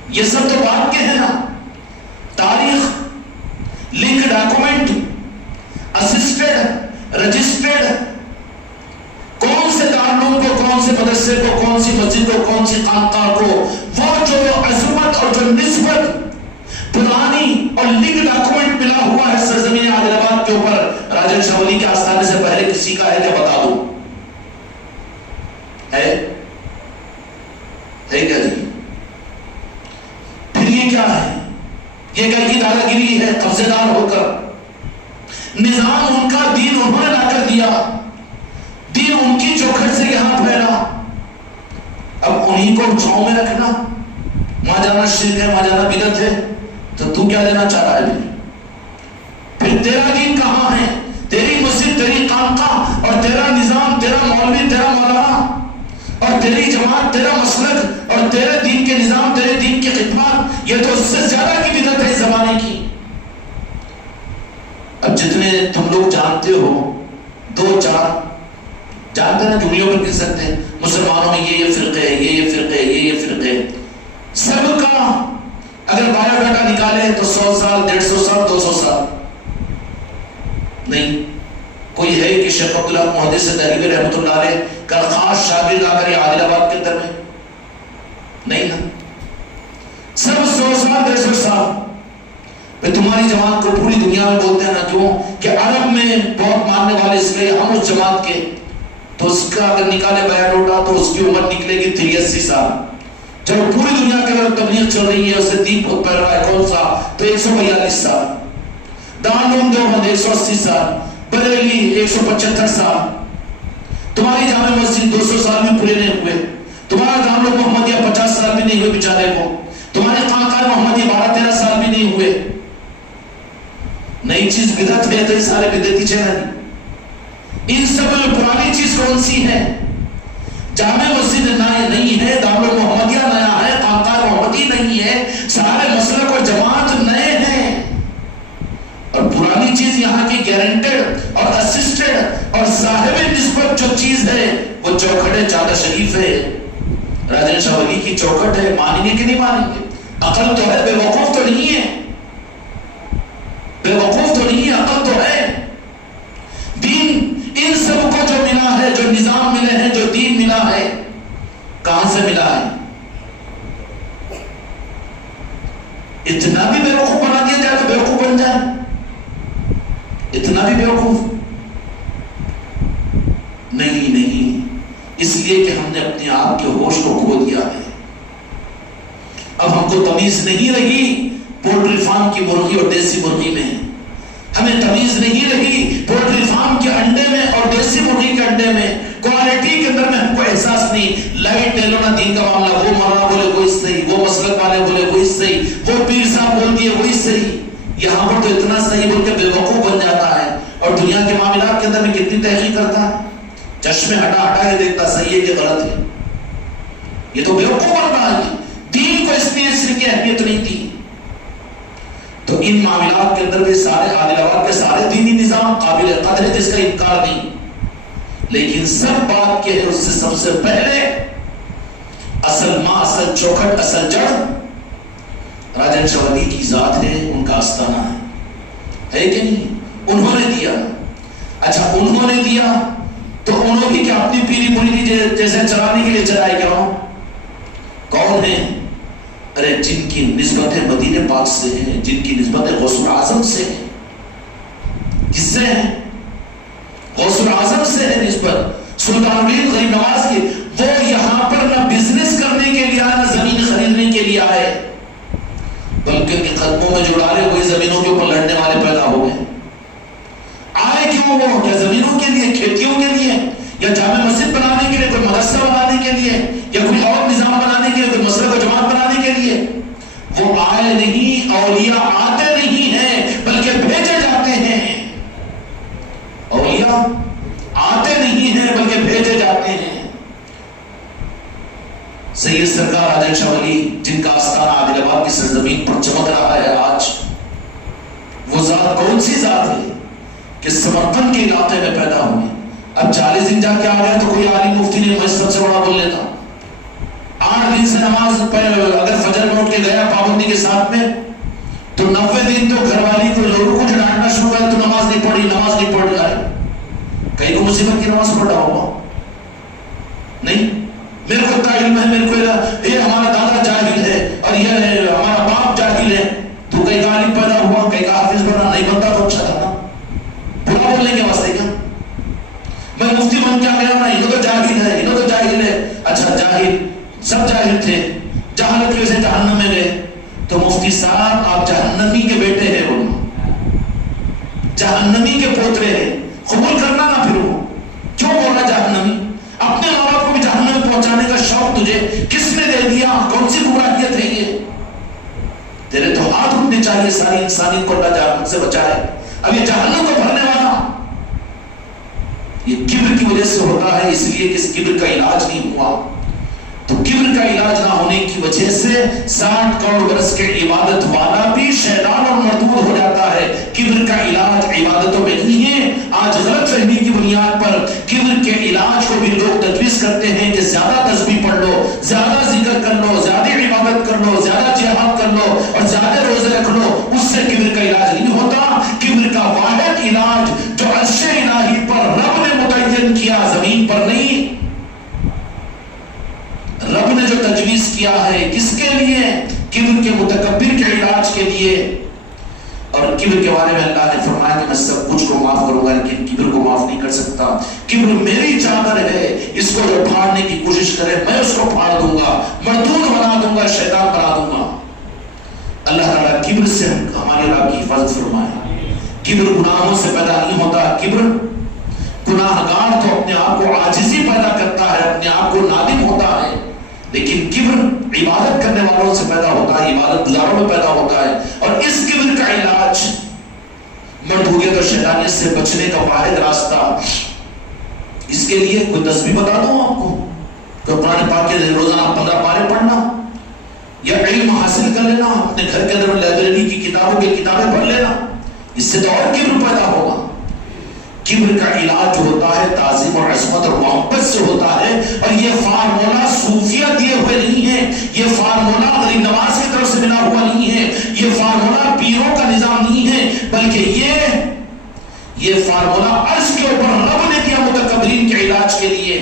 یہ سب تو بعد کے ہیں نا۔ تاریخ، لنک ڈاکومنٹ، اسسٹڈ، رجسٹرڈ، کون سے دارالعلوم کو، کون سے مدرسے کو، کون سی مسجد کو، کون سی خانقاہ کو، وہ جو عظمت اور جو نسبت پرانی اور لنک ڈاکومنٹ ملا ہوا ہے سرزمین عادل آباد کے اوپر راجن شاہ ولی کے آستانے سے پہلے کسی کا ہے کیا؟ بتا دو، ہے کیا جی؟ پھر یہ کیا ہے؟ یہ گھر کی دادا گیری ہے، قبضے دار ہو کر نظام ان کا، دین انہوں نے لا کر دیا، دین ان کی چوکھٹ سے یہاں پھیلا، اب انہی کو چھاؤں میں رکھنا، وہاں جانا شرک ہے، وہاں جانا بدعت ہے، تو کیا دینا چاہ رہا ہے؟ پھر تیرا دین کہاں ہے؟ تیری مسجد، تیری خانقاہ اور تیرا نظام، تیرا مولوی، تیرا مولانا اور تیری جماعت، تیرا مسلک اور تیرے دین کے نظام، تیرے دین کی خدمات، یہ تو اس سے زیادہ کی بدعت ہے اس زمانے کی۔ اب جتنے تم لوگ جانتے ہو، 2-4 جانتے نا، جملیوں پر کہہ سکتے ہیں مسلمانوں میں یہ فرقے ہیں، یہ فرقے، یہ فرقے، سب کا اگر بایو ڈاٹا نکالے تو 100 سال، 150 سال، 200 سال نہیں۔ کوئی ہے کہ شیخ عبداللہ محدث دہلوی رحمۃ اللہ علیہ کا خاص شاگرد آ کر یہ عادل آباد کے اندر میں نہیں نا، سب 100 سال، 150 سال۔ تمہاری جماعت کو پوری دنیا میں بولتے ہیں نا، کیوں کہ عرب میں بہت ماننے والے اس لیے ہم اس جماعت کے تو اس کا اگر نکالے بایوڈاٹا تو اس کی عمر نکلے گی 83 سال. جب پوری دنیا کے اندر تبلیغ چل رہی ہے اسے دین خود پہن رہا ہے کون سا تو 142 سال. دارالعلوم دیوبند 180 سال. بریلی 175 سال. تمہاری جامع مسجد 200 سال بھی پورے نہیں ہوئے. تمہارا دارالعلوم محمدیہ 50 سال بھی نہیں ہوئے بیچارے کو. تمہارے خانقاہ محمدیہ 12-13 سال بھی نہیں ہوئے. نئی چیز بدعت ہے تو یہ سارے بدعتی چہرے. ان سب میں پرانی چیز کون سی ہے؟ جامع مسجد نیا نہیں ہے, دارالعلوم محمدیہ نیا ہے, خانقاہ محمدی نہیں ہے, سارے مسلک اور جماعت نئے ہیں. اور پرانی چیز یہاں کی گارنٹیڈ اور اسسٹڈ اور صاحب نسبت جو چیز ہے وہ چوکھٹ ہے, چادر شریف ہے, راجن شاہ ولی کی چوکھٹ ہے. مانیں گے کہ نہیں مانیں گے؟ عقل تو ہے, بے وقوف تو نہیں ہے, بے وقوف تو نہیں ہے, عقل تو ہے. دین ان سب کو جو ملا ہے, جو نظام ملے ہیں, جو دین ملا ہے, کہاں سے ملا ہے؟ اتنا بھی بیوقوف بنا دیا جائے تو بیوقوف بن جائے, اتنا بھی بیوقوف نہیں. اس لیے کہ ہم نے اپنے آپ کے ہوش کو کھو دیا ہے. اب ہم کو تمیز نہیں رہی پولٹری فارم کی مرغی اور دیسی مرغی میں, ہمیں تمیز نہیں رہی پولٹری فارم کے انڈے میں اور دیسی مرغی کے انڈے میں, کوالٹی کے اندر میں ہم کو احساس نہیں. لائٹ لے لو نا دین کا معاملہ, وہ مولانا بولے وہی صحیح, وہ مسلک والے بولے وہی صحیح, وہ پیر صاحب بول دیے وہی صحیح. یہاں پر تو اتنا صحیح بول کے بے وقوف بن جاتا ہے. اور دنیا کے معاملات کے اندر میں کتنی تحقیق کرتا ہے, چشمے ہٹا کے دیکھتا صحیح ہے کہ غلط ہے. یہ تو بے وقوف بن رہا ہے. دین کو اس لیے کی اہمیت نہیں تھی. تو ان معاملات کے اندر بھی سارے عادل آباد کے سارے دینی نظام قابل قدر ہے, جس کا انکار نہیں. لیکن سب بات کے ہے اس سے سب سے پہلے اصل ماں, اصل چوکھٹ, اصل جڑ راجن شاہ ولی کی ذات ہے, ان کا آستانہ ہے کہ نہیں؟ انہوں نے دیا. اچھا انہوں نے دیا تو انہوں بھی کیا اپنی پیری مریدی جیسے چلانے کے لیے چلائے کیا ہوں؟ کون ہے؟ ارے جن کی نسبت مدینہ پاک سے ہیں, جن کی نسبت غوث اعظم سے ہے. کس سے ہے؟ غوث اعظم سے ہے نسبت. سلطان الدین غریب نواز کی, وہ یہاں پر نہ بزنس کرنے کے لیے آئے, نہ زمین خریدنے کے لیے آئے, بلکہ ان کے قدموں میں جو ڈالے وہی زمینوں کے اوپر لڑنے والے پیدا ہو گئے. آئے کیوں وہ؟ کیا زمینوں کے لیے, کھیتیوں کے لیے, یا جامع مسجد بنانے کے لیے, کوئی مدرسہ بنانے کے لیے, یا کوئی اور نظام بنانے کے لیے, کوئی مسئلہ کو جماعت بنانے کے لیے؟ وہ آئے نہیں. اولیاء آتے نہیں ہیں بلکہ بھیجے جاتے ہیں. اولیاء آتے نہیں ہیں بلکہ بھیجے جاتے ہیں. سید سرکار راجن شاہ ولی, جن کا آستانہ عادل آباد کی سرزمین پر چمک رہا ہے آج, وہ ذات کون سی ذات ہے کہ سمرقند کے علاقے میں پیدا ہوئی. اب 40 دن جا کے آ گئے تو کوئی عالم مفتی نہیں, میں سب سے بڑا بول لیتا. 8 دن سے نماز اگر فجر میں اٹھ کے گیا پابندی کے ساتھ میں, تو 90 دن تو گھر والی کو لوگوں کو ڈانٹنا شروع کر تو نماز نہیں پڑھ رہا ہے. کہیں کو مصیبت کی نماز پڑھ رہا ہوگا نہیں. میرے کو اتنا علم ہے, میرے کو یہ ہمارا دادا جاہل ہے اور یہ ہمارا باپ جاہل ہے. تو کہیں کا عالم پیدا ہوا, کہیں کا حافظ بنا, نہیں بنتا تو اچھا تھا نا. برا بولنے کے واسطے کیا میں مفتی بن کے آ گیا نا, انہوں تو جاہل ہے, انہوں تو جاہل ہے. اچھا جاہل, سب جاہل تھے, جہالت کی وجہ سے جہنم میں گئے. تو مفتی صاحب آپ جہنمی کے بیٹے ہیں, وہ جہنمی کے پوترے ہیں, قبول کرنا نا. پھر وہ کیوں بول رہا جہنمی؟ اپنے ماں باپ کو بھی جہنم میں پہنچانے کا شوق تجھے کس نے دے دیا؟ کون سی گمراہیت ہے یہ؟ تیرے تو ہاتھ اٹھنے چاہیے, ساری انسانیت کو اللہ جہنم سے بچائے. اب یہ جہنم کو بھرنے والا یہ کبر کی وجہ سے ہوتا ہے, اس لیے کہ اس کبر کا علاج نہیں ہوا. تو کبر کا علاج نہ ہونے کی وجہ سے 60 کروڑ برس کے عبادت والا بھی شیطان اور مردود ہو جاتا ہے. کبر کا علاج عبادتوں میں نہیں ہے. آج غلط فہمی کی بنیاد پر کبر کے علاج کو بھی لوگ تجویز کرتے ہیں کہ زیادہ تسبیح پڑھ لو, زیادہ ذکر کر لو, زیادہ عبادت کر لو, زیادہ جہاد کر لو اور زیادہ روزے رکھ لو, اس سے کبر کا علاج نہیں ہوتا. کبر کا واحد علاج جو عرش الہی پر رب نے متعین کیا, زمین پر نہیں, رب نے جو تجویز کیا ہے, کس کے لیے؟ کبر کے متکبر کے علاج کے لیے. اور اور کبر کے بارے میں اللہ نے فرمایا کہ میں سب کچھ کو معاف کروں گا لیکن کبر کو معاف نہیں کر سکتا. کبر میری چادر ہے، اس کو جو پھاڑنے کی کوشش کرے میں اس کو پھاڑ دوں گا، مردود بنا دوں گا، شیطان بنا دوں گا. اللہ تعالیٰ کبر سے ہماری راہ کی حفاظت فرمائے. کبر گناہوں سے پیدا نہیں ہوتا. کبر گناہگار تو اپنے آپ کو عاجزی پیدا کرتا ہے، اپنے آپ کو نادم ہوتا ہے، لیکن کبر عبادت کرنے والوں سے پیدا ہوتا ہے، عبادت گزاروں میں پیدا ہوتا ہے. اور اس کبر کا علاج مردوگیت اور شیطانیت سے بچنے کا واحد راستہ، اس کے لیے کوئی تسبیح بتا دوں آپ کو، تو قرآن پاک کے روزانہ 15 پارے پڑھنا یا علم حاصل کر لینا، اپنے گھر کے اندر لائبریری کی کتابوں کی کتابیں پڑھ لینا، اس سے تو اور کبر پیدا ہوگا. کبر کا علاج جو ہوتا ہے تعظیم اور عظمت اور محبت سے ہوتا ہے. اور یہ فارمولا صوفیہ دیے ہوئے نہیں ہے، یہ فارمولا غریب نواز کی طرف سے ملا ہوا نہیں ہے، یہ فارمولا پیروں کا نظام نہیں ہے، بلکہ یہ فارمولا عرش کے اوپر رب نے دیا متکبرین کے علاج کے لیے.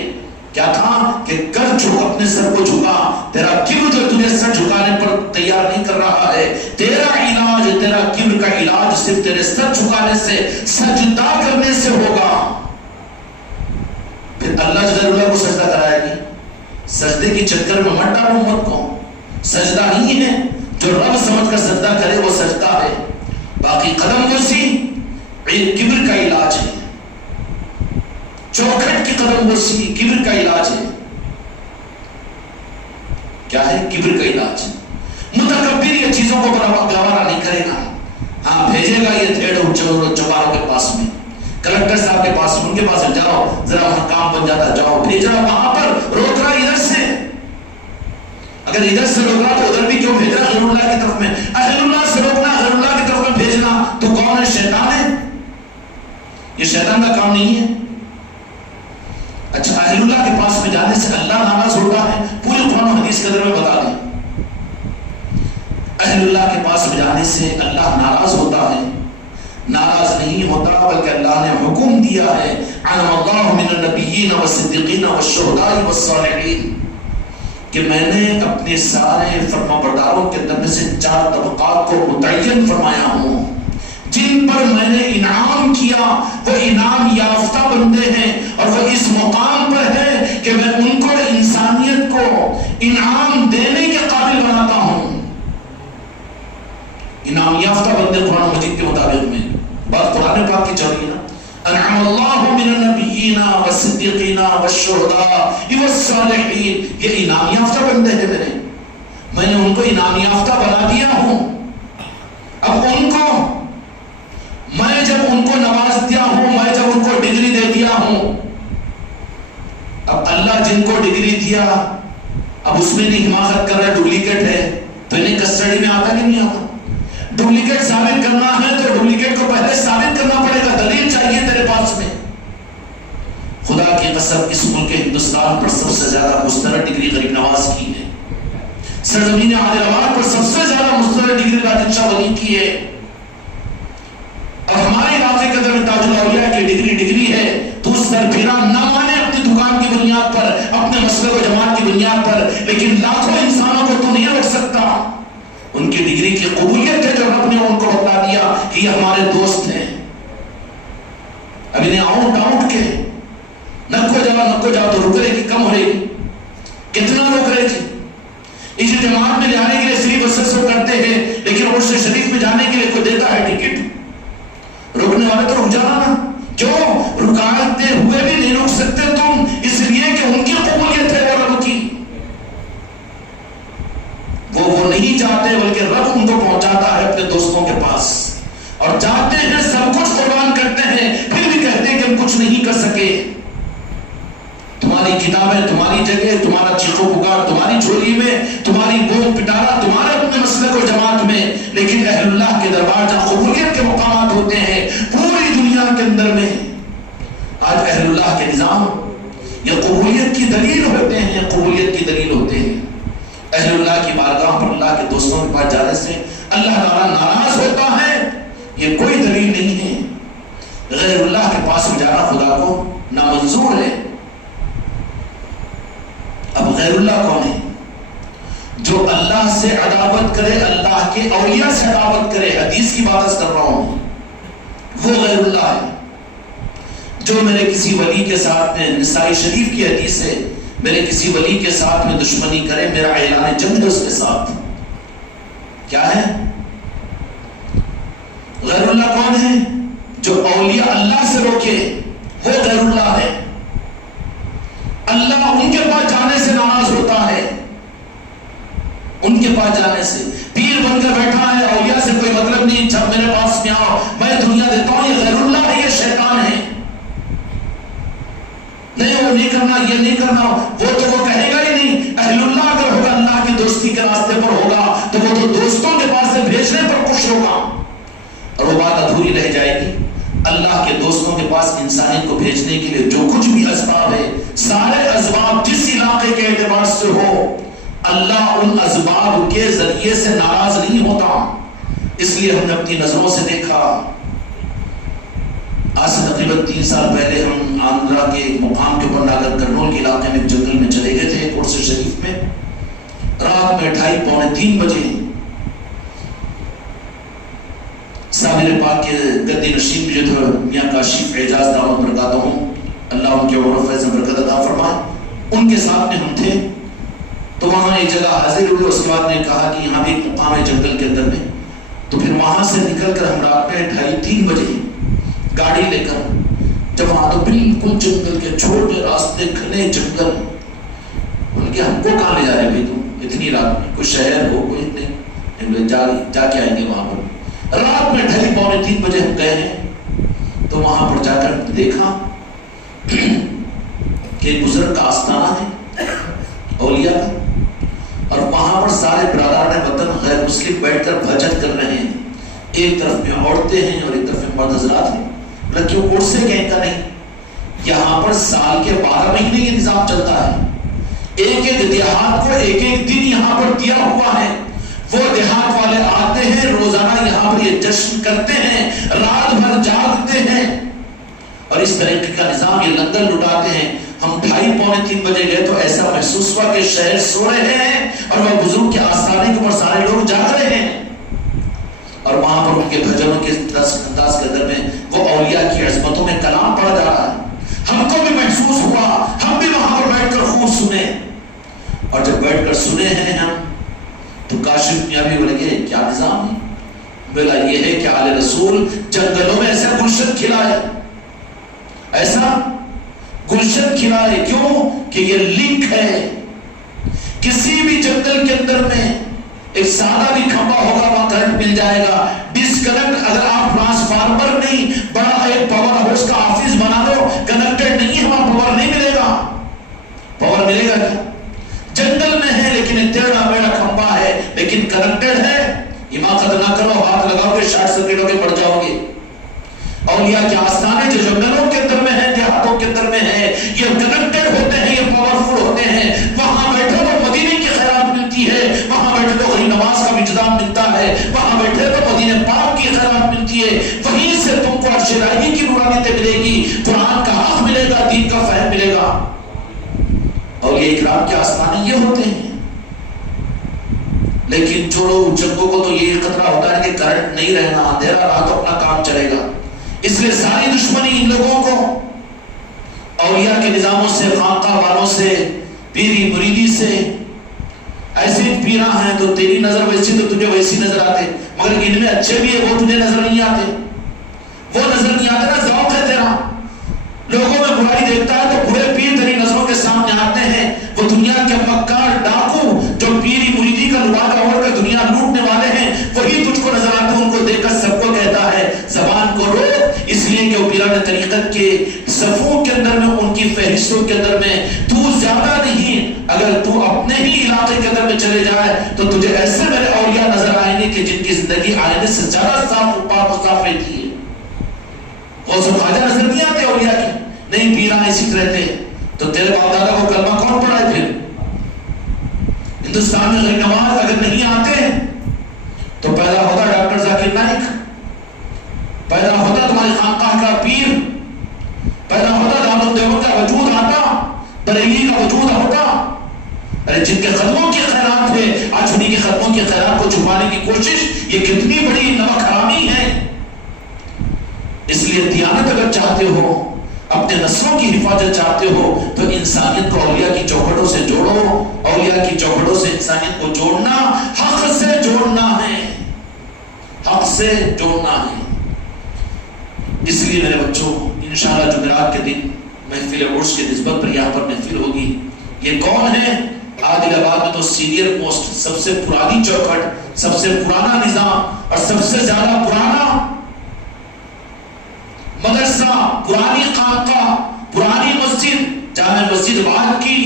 کیا تھا کہ کر جو اپنے سر کو جھکا، تیرا کبر جو تجھے سر جھکانے پر تیار نہیں کر رہا ہے، تیرا علاج، تیرا کبر کا علاج صرف تیرے سر جھکانے سے، سجدہ کرنے سے ہوگا. پھر اللہ جل اللہ کو سجدہ کرائے گی. سجدے کی چکر میں مت ڈالو امت کو، سجدہ نہیں ہے، جو رب سمجھ کر سجدہ کرے وہ سجدہ ہے. باقی قدم گوسی کبر کا علاج ہے، چوکھٹ کی قدم گوسی کبر کا علاج ہے. کیا ہے کبر کا علاج؟ متکبر یہ چیزوں کو گوارا نہیں کرے گا. ہاں بھیجے گا یہ دھیڑ چوباروں کے پاس میں، کلکٹر صاحب کے پاس میں، ان کے پاس جاؤ ذرا وہاں کام بن جاتا، جاؤ بھیج رہا وہاں پر، روک رہا ادھر سے. اگر ادھر سے روک رہا تو ادھر بھی کیوں بھیج رہا؟ غیر اللہ کی طرف میں. اہل اللہ سے روکنا، غیر اللہ کی طرف میں بھیجنا تو کون ہے؟ شیطان ہے. یہ شیطان کا کام نہیں ہے. اچھا اہل اللہ کے پاس میں جانے سے اللہ ناراض ہوتا ہے؟ پوری قرآن و حدیث کے اندر میں بتا دیں. اہل اللہ کے پاس میں جانے سے اللہ ناراض ہوتا ہے؟ ناراض نہیں ہوتا، بلکہ اللہ نے حکم دیا ہے انعم اللہ من النبیین والصدیقین والشہداء والصالحین، کہ میں نے اپنے سارے فرما برداروں کے اندر سے 4 طبقات کو متعین فرمایا ہوں، جن پر میں نے انعام کیا وہ انعام یافتہ بندے ہیں، اور وہ اس مقام پر ہے کہ میں ان کو انسانیت کو انعام دینے کے قابل بناتا ہوں. انعام یافتہ بندے قرآن مجید کے مطابق میں بات قرآن پاک کی چل رہی ہے نا. انعم اللہ من النبیین والصدیقین والشہداء والصالحین، یہ انعام یافتہ بندے ہیں میرے، میں نے ان کو انعام یافتہ بنا دیا ہوں. اب ان کو میں جب ان کو نواز دیا ہوں، میں جب ان کو ڈگری دے دیا ہوں، اب اللہ جن کو ڈگری دیا اب اس میں نہیں حماقت کر رہا ڈپلیکیٹ ہے تو انہیں کسٹڈی میں آتا کہ نہیں آتا؟ ڈپلیکیٹ ثابت کرنا ہے تو ڈپلیکیٹ کو پہلے ثابت کرنا پڑے گا، دلیل چاہیے تیرے پاس میں. خدا کی قسم اس ملک ہندوستان پر سب سے زیادہ مسترد ڈگری غریب نواز کی ہے، سرزمین عادل آباد پر سب سے زیادہ مسترد ڈگری راجن شاہ ولی کی ہے. اب ہمارے علاقے کے اندر تاج الاولیاء کی ڈگری ہے تو سرفراہ نہ مانے اپنی دکان کی بنیاد پر، اپنے مسلک و جماعت کی بنیاد پر، لیکن لاکھوں انسانوں کو تو نہیں روک سکتا. ان کی ڈگری کی قبولیت ہے جو رب نے ان کو بتا دیا کہ یہ ہمارے دوست ہیں. اب انہیں آؤٹ کے نکو جاؤ تو رک رہے گی، کم ہو رہے گی، کتنا رک رہے گی. اس جماعت میں جانے کے لیے صرف بس کرتے ہیں، لیکن عرش شریف میں جانے کے لیے کوئی دیتا ہے ٹکٹ؟ روکنے والے تو رک جانا نا. کیوں رکاتے ہوئے بھی نہیں روک سکتے تم؟ اس لیے کہ ان کی قبولیت ہے وہ رب کی، وہ نہیں چاہتے بلکہ رب ان کو پہنچاتا ہے اپنے دوستوں کے پاس. اور جاتے ہیں سب کچھ قربان کرتے ہیں، پھر بھی کہتے ہیں کہ ہم کچھ نہیں کر سکے. تمہاری کتابیں، تمہاری جگہ، تمہارا چیخو پکار تمہاری جھولی میں، تمہاری گود پٹارا تمہارے اپنے مسلک و جماعت میں، لیکن اہل اللہ کے دربار جہاں قبولیت کے مقامات ہوتے ہیں پوری دنیا کے اندر میں، آج اہل اللہ کے نظام یہ قبولیت کی دلیل ہوتے ہیں، قبولیت کی دلیل ہوتے ہیں. اہل اللہ کی بارگاہ پر اللہ کے دوستوں کے پاس جانے سے اللہ تعالیٰ ناراض ہوتا ہے، یہ کوئی دلیل نہیں ہے. غیر اللہ کے پاس میں جانا خدا کو نامنظور ہے. اب غیر اللہ کون ہے؟ جو اللہ سے عداوت کرے، اللہ کے اولیاء سے عداوت کرے، حدیث کی بات کر رہا ہوں، وہ غیر اللہ ہے۔ جو میرے کسی ولی کے ساتھ میں، نسائی شریف کی حدیث ہے، میرے کسی ولی کے ساتھ میں دشمنی کرے، میرا اعلان جنگ ہے اس کے ساتھ۔ کیا ہے؟ غیر اللہ کون ہے؟ جو اولیاء اللہ سے روکے، وہ غیر اللہ ہے۔ اللہ ان کے پاس جانے سے ناراض ہوتا ہے، ان کے پاس جانے سے۔ پیر بن کر بیٹھا ہے، اولیاء سے کوئی مطلب نہیں، جب میرے پاس میں آؤ میں دنیا دیتا ہوں، یہ غیر اللہ ہے، یہ شیطان ہے۔ نہیں وہ نہیں کرنا، یہ نہیں کرنا، وہ تو وہ کہے گا ہی نہیں۔ اہل اللہ اگر ہوگا، اللہ کی دوستی کے راستے پر ہوگا، تو وہ تو دوستوں کے پاس سے بھیجنے پر خوش ہوگا، اور وہ بات ادھوری رہ جائے گی۔ اللہ کے دوستوں کے پاس انسانیت کو بھیجنے کے لیے جو کچھ بھی اسباب ہے، سارے اسباب جس علاقے کے اعتبار سے ہو، اللہ ان اسباب کے ذریعے سے ناراض نہیں ہوتا۔ اس لیے ہم نے اپنی نظروں سے دیکھا، آج سے تقریباً 3 سال پہلے ہم آندھرا کے مقام کے اوپر ناگر کرنول کے علاقے میں جنگل میں چلے گئے تھے، کورس شریف میں۔ رات میں 2:30 پونے 3 بجے صابر پاک کے گدی نشین بھی جو تھے میاں کاشف اعجاز دعوت برکاتہ ہوں، اللہ ان کے عمر فیض برکت عطا فرمائے، ان کے ساتھ میں ہم تھے۔ تو وہاں ایک جگہ حاضر ہوئے، اس کے بعد نے کہا کہ یہاں بھی ایک مقام ہے جنگل کے اندر میں۔ تو پھر وہاں سے نکل کر ہم رات میں 2:30-3 بجے گاڑی لے کر جب وہاں تو بالکل جنگل کے چھوٹے راستے، گھنے جنگل، بلکہ ہم کو کہاں لے جا رہے بھائی تم اتنی رات میں؟ کوئی شہر ہو کوئی نہیں، جا کے آئیں گے وہاں پر۔ رات میں 2:30 پونے 3 بجے ہم گئے ہیں، تو وہاں پر جا کر دیکھا کہ بزرگ کا آستانہ ہے اولیاء کا، اور وہاں پر سارے برادران وطن غیر مسلم بیٹھ کر بھجن کر رہے ہیں۔ ایک طرف میں عورتیں ہیں اور ایک طرف میں مرد حضرات ہیں، لڑکیوں کوٹ سے کہیں کا نہیں۔ یہاں پر سال کے 12 مہینے یہ نظام چلتا ہے، ایک ایک دیہات کو ایک ایک دن یہاں پر دیا ہوا ہے۔ وہ دیہات والے آتے ہیں، روزانہ یہاں پر یہ جشن کرتے ہیں، رات بھر جاگتے ہیں، اور اس طریقے کا نظام یہ لنگر لٹاتے ہیں۔ ہم 2:30 پونے 3 بجے گئے تو ایسا محسوس ہوا کہ شہر سو رہے ہیں اور وہ بزرگ کے آستانے کے اوپر سارے لوگ جاگ رہے ہیں، اور وہاں پر ان کے بھجنوں کے انداز کے اندر میں وہ اولیاء کی عظمتوں میں کلام پڑھا جا رہا ہے۔ ہم کو بھی محسوس ہوا، ہم بھی وہاں پر بیٹھ کر خوب سنے، اور جب بیٹھ کر سنے ہیں ہم تو کاشف میاں بھی بولے کہ کیا نظام ہے؟ بولا یہ ہے کہ آل رسول جنگلوں میں ایسا گلشن کھلائے، ایسا گلشن کھلائے۔ کیوں کہ یہ لنک ہے، کسی بھی جنگل کے اندر میں ایک سادہ بھی کھمبا ہوگا وہاں کرنٹ مل جائے گا۔ ڈسکنیکٹ اگر آپ ٹرانسفارمر نہیں، بڑا ایک پاور ہاؤس کا آفس بنا لو، کنیکٹڈ نہیں ہے وہاں پاور نہیں ملے گا۔ پاور ملے گا کیا؟ جنگل میں ہے لیکن ٹیڑھا میڑھا کھمبا ہے لیکن کنیکٹڈ ہے۔ حماقت نہ کرو، ہاتھ لگاؤ گے شارٹ سرکٹ ہو کے پڑ جاؤ گے۔ اولیاء کے آستانے جو جنگلوں کے اندر میں ہیں، دیہاتوں کے اندر میں ہیں، یہ کنیکٹڈ ہوتے ہیں، یہ پاورفل ہوتے ہیں۔ وہاں بیٹھے تو مدینے کی خیرات ملتی ہے، وہاں بیٹھے تو غریب نواز کا وجدان ملتا ہے، وہاں بیٹھے تو مدینے پاک کی خیرات ملتی ہے۔ وہیں سے تم کو عرش الہی کی نورانیت ملے گی، قرآن کا حق ملے گا، دین کا فہم ملے گا۔ اولیاء اکرام کے آستانے یہ ہوتے ہیں۔ لیکن جو لوگ جنگوں کو تو یہ خطرہ ہوتا ہے کہ کرنٹ نہیں رہنا، اندھیرا رہا تو اپنا کام چلے گا، اس لیے ساری دشمنی ان لوگوں کو اولیاء کے نظاموں سے، خانقاہ والوں سے، پیری مریدی سے۔ ایسے پیراں ہیں تو تیری نظر ویسی تو تجھے ویسی نظر آتے، مگر ان میں اچھے بھی ہے وہ تجھے نظر نہیں آتے، وہ نظر نہیں آتے نا، ذوق ہے تیرا۔ لوگوں میں برائی دیکھتا ہے تو برے پیر تیری نظروں کے سامنے آتے ہیں۔ وہ دنیا کے مکار ڈاکو جو پیری مریدی کا لبادہ اوڑھ کر دنیا لوٹنے والے ہیں، وہی تجھ کو نظر آتے ہیں۔ ان کو دیکھ کر سب کو کہتا ہے زبان کو روک، اس لیے کہ وہ پیران طریقت کے صفوں کے اندر میں، ان کی فہرستوں کے اندر میں تو زیادہ نہیں۔ اگر تو اپنے ہی علاقے کے اندر میں چلے جائے تو تجھے ایسے میرے اولیاء نظر آئیں گے کہ جن کی زندگی آئینے سے زیادہ صاف و پاک و صاف رہتی ہے۔ غوث و خواجہ نظر نہیں آتے اولیاء کی؟ نہیں، پیران ایسی رہتے۔ تو تیرے باپ دادا کو کلمہ کون پڑھائے؟ پھر ہندوستان میں غیر نواز اگر نہیں آتے تو پیدا ہوتا ڈاکٹر ذاکر نائک، پیدا ہوتا تمہاری خانقاہ کا پیر، پیدا ہوتا دامن دیوبند کا وجود آتا، بریلی کا وجود ہوتا۔ ارے جن کے قدموں کی خیرات ہے کوشش یہ کتنی بڑی نمک حرامی ہے. اس لیے دیانت اگر چاہتے ہو، اپنے نسلوں کی حفاظت چاہتے ہو، تو انسانیت کو اولیاء کی چوکھٹوں سے جوڑو. اولیاء کی چوکھٹوں سے انسانیت کو جوڑنا حق سے جوڑنا ہے، حق سے جوڑنا ہے. اس لیے میرے بچوں انشاءاللہ جمعرات کے دن محفل عرس کے نسبت پر یہاں پر محفل ہوگی. یہ کون ہے؟ عادل آباد میں تو سینئر موسٹ، سب سے پرانی چوکھٹ، سب سے پرانا نظام اور سب سے زیادہ پرانا مدرسہ، پرانی خانقاہ، پرانی مسجد، جامع مسجد واد کی،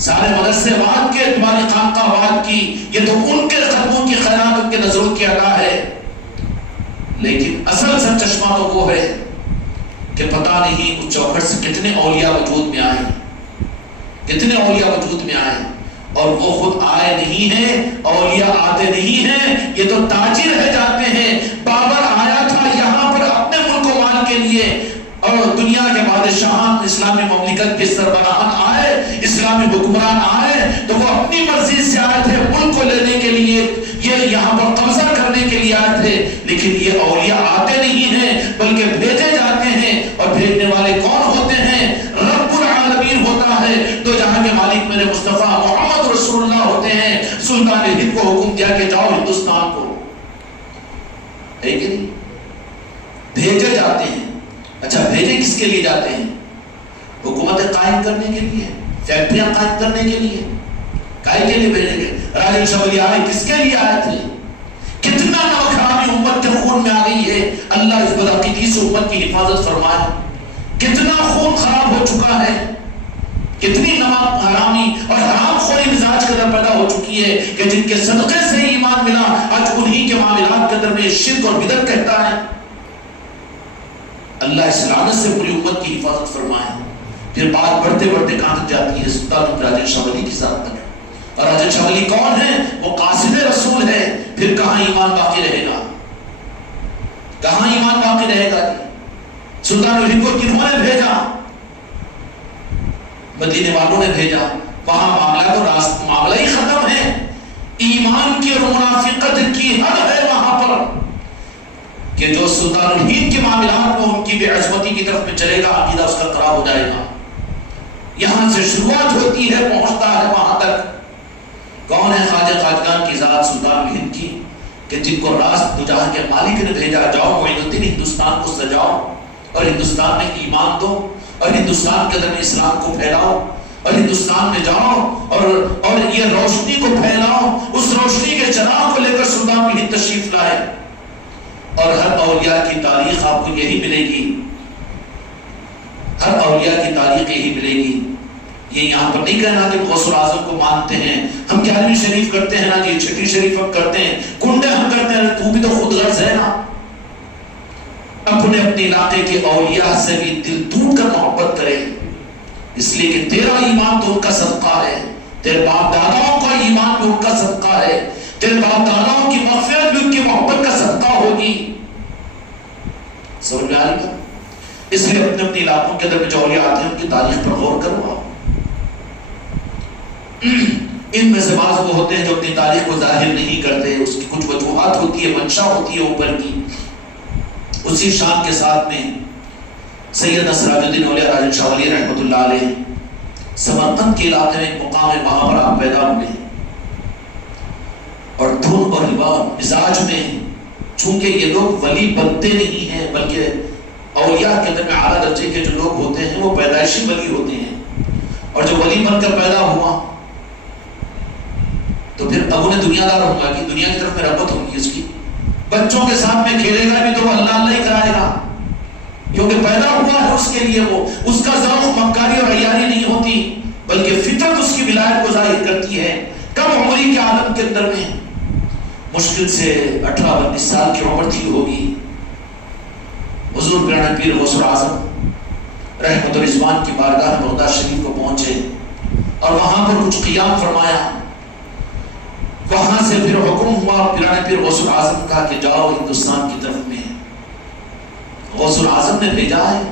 سارے مدرسے واد کے، تمہاری خانقاہ واد کی. یہ تو ان کے قدموں کی خیرات، ان کے نظروں کی ادا ہے. لیکن اصل سر چشمہ تو وہ ہے کہ پتہ نہیں اس چوکھٹ سے کتنے اولیاء وجود میں آئے، کتنے اولیاء وجود میں آئے. اور وہ خود آئے نہیں ہیں، اولیاء آتے نہیں ہیں، یہ تو تاجر رہ جاتے ہیں. بابر آیا تھا یہاں پر اپنے ملک و مال کے لیے، اور دنیا کے بادشاہان، اسلامی مملکت کے سربراہان آئے، اسلامی حکمران آئے تو وہ اپنی مرضی سے آئے تھے ملک کو لینے کے لیے، یہ یہاں پر قبضہ کرنے کے لیے آئے تھے. لیکن یہ اولیاء آتے نہیں ہیں بلکہ بھیجے جاتے ہیں. اور بھیجنے والے کون ہوتے ہیں؟ رب العالمین ہوتا ہے. تو جہاں کے مالک میرے مصطفیٰ محمد رسول اللہ ہوتے ہیں. سلطان ہند کو حکم دیا کہ جاؤ ہندوستان کو، ہے کہ نہیں؟ بھیجے جاتے ہیں. اچھا بھیجے کس کے لیے جاتے ہیں؟ حکومت قائم کرنے کے لیے، فیکٹریاں قائم کرنے کے لیے. کائے کے لیے بھیجے گئے؟ راجن شولی آئے کس کے لیے آئے تھے؟ کتنا نمک حرامی امت کے خون میں آ گئی ہے. اللہ اس بدعقیدی سے امت کی حفاظت فرمائے. کتنا خون خراب ہو چکا ہے، کتنی نمک حرامی اور حرام خوری مزاج کے اندر پیدا ہو چکی ہے کہ جن کے صدقے سے ایمان ملا آج انہی کے معاملات کے اندر میں شرک اور بدعت کہتا ہے. اللہ اس لعنت سے پوری امت کی حفاظت فرمائے. پھر بات بڑھتے بڑھتے کہاں تک جاتی ہے؟ سلطان راجن شاہ ولی کی ذات تک. اور راجن شاہ ولی کون ہے؟ وہ قاصد رسول ہے. پھر کہاں ایمان باقی رہے گا؟ کہاں ایمان باقی رہے گا؟ سلطان الہند کو کنہوں نے بھیجا؟ مدینے والوں نے بھیجا. وہاں معاملہ تو معاملہ ہی ختم ہے. ایمان کی اور منافقت کی حد ہے وہاں پر کہ جو سلطان الہند کے معاملات میں ان کی بے عظمتی کی طرف میں چلے گا، عقیدہ اس کا خراب ہو جائے گا. یہاں سے شروعات ہوتی ہے، پہنچتا ہے وہاں تک. کون ہے؟ خواجہ خواجگان کی ذات سلطان الہند کی، کہ جن کو راست دو جہاں کے مالک نے بھیجا، جاؤ معین الدین ہندوستان کو سجاؤ اور ہندوستان میں ایمان دو اور ہندوستان کے اندر اسلام کو پھیلاؤ اور ہندوستان میں جاؤ اور یہ روشنی کو پھیلاؤ. اس روشنی کے چراغ کو لے کر سلطان الہند تشریف لائے. اور ہر اولیاء کی تاریخ آپ کو یہی ملے گی، ہر اولیاء کی تاریخ یہی ملے گی. یہ یہاں پر نہیں کہنا کہ غوث الاعظم کو مانتے ہیں ہم، 11ویں شریف کرتے ہیں نا جی، 6 شریف ہم کرتے ہیں، کنڈے ہم کرتے ہیں. تو بھی تو خود غرض ہے نا. اپنے علاقے کے اولیاء سے بھی دل ٹوٹ کر محبت کرے، اس لیے کہ تیرا ایمان تو ان کا صدقہ ہے، تیرے باپ داداؤں کا ایمان بھی ان کا صدقہ ہے، تیرے باپ داداؤں کی مغفرت بھی ان کی محبت کا صدقہ ہوگی. سمجھ میں آ رہی ہے؟ اس لیے اپنے علاقوں کے اندر جو اولیاء آتے ہیں ان کی تاریخ پر غور کرو. ان میں سے بعض وہ ہوتے ہیں جو اپنی تاریخ کو ظاہر نہیں کرتے، اس کی کچھ وجوہات ہوتی ہے، منشا ہوتی ہے اوپر کی. اسی شان کے ساتھ میں سید سراج الدین اولیاء راجن شاہ ولی رحمۃ اللہ علیہ سمرقند کے علاقے میں ایک مقام ہے، وہاں پر آپ پیدا ہوئے اور دھن اور مزاج میں، چونکہ یہ لوگ ولی بنتے نہیں ہیں بلکہ اولیاء کے اندر میں اعلیٰ درجے کے جو لوگ ہوتے ہیں وہ پیدائشی ولی ہوتے ہیں. اور جو ولی بن کر پیدا ہوا تو پھر اب انہیں دنیا دار ہوگا کہ دنیا کی طرف میں رغبت ہوگی اس کی. بچوں کے ساتھ میں کھیلے گا بھی تو وہ اللہ اللہ ہی کرائے گا، کیونکہ پیدا ہوا ہے اس کے لیے. وہ اس کا ذوق مکاری اور عیاری نہیں ہوتی بلکہ فطرت اس کی ولایت کو ظاہر کرتی ہے. کم عمری کے عالم کے اندر میں مشکل سے 18-19 سال کی عمر تھی ہوگی، حضور پیرانا پیر غوث الاعظم رحمت و رضوان کی بارگاہ بغداد شریف کو پہنچے اور وہاں پر کچھ قیام فرمایا. وہاں سے پھر حکم ہوا پیرانا پیر غوث الاعظم کا کہ جاؤ ہندوستان کی طرف میں. غوث الاعظم نے بھیجا ہے،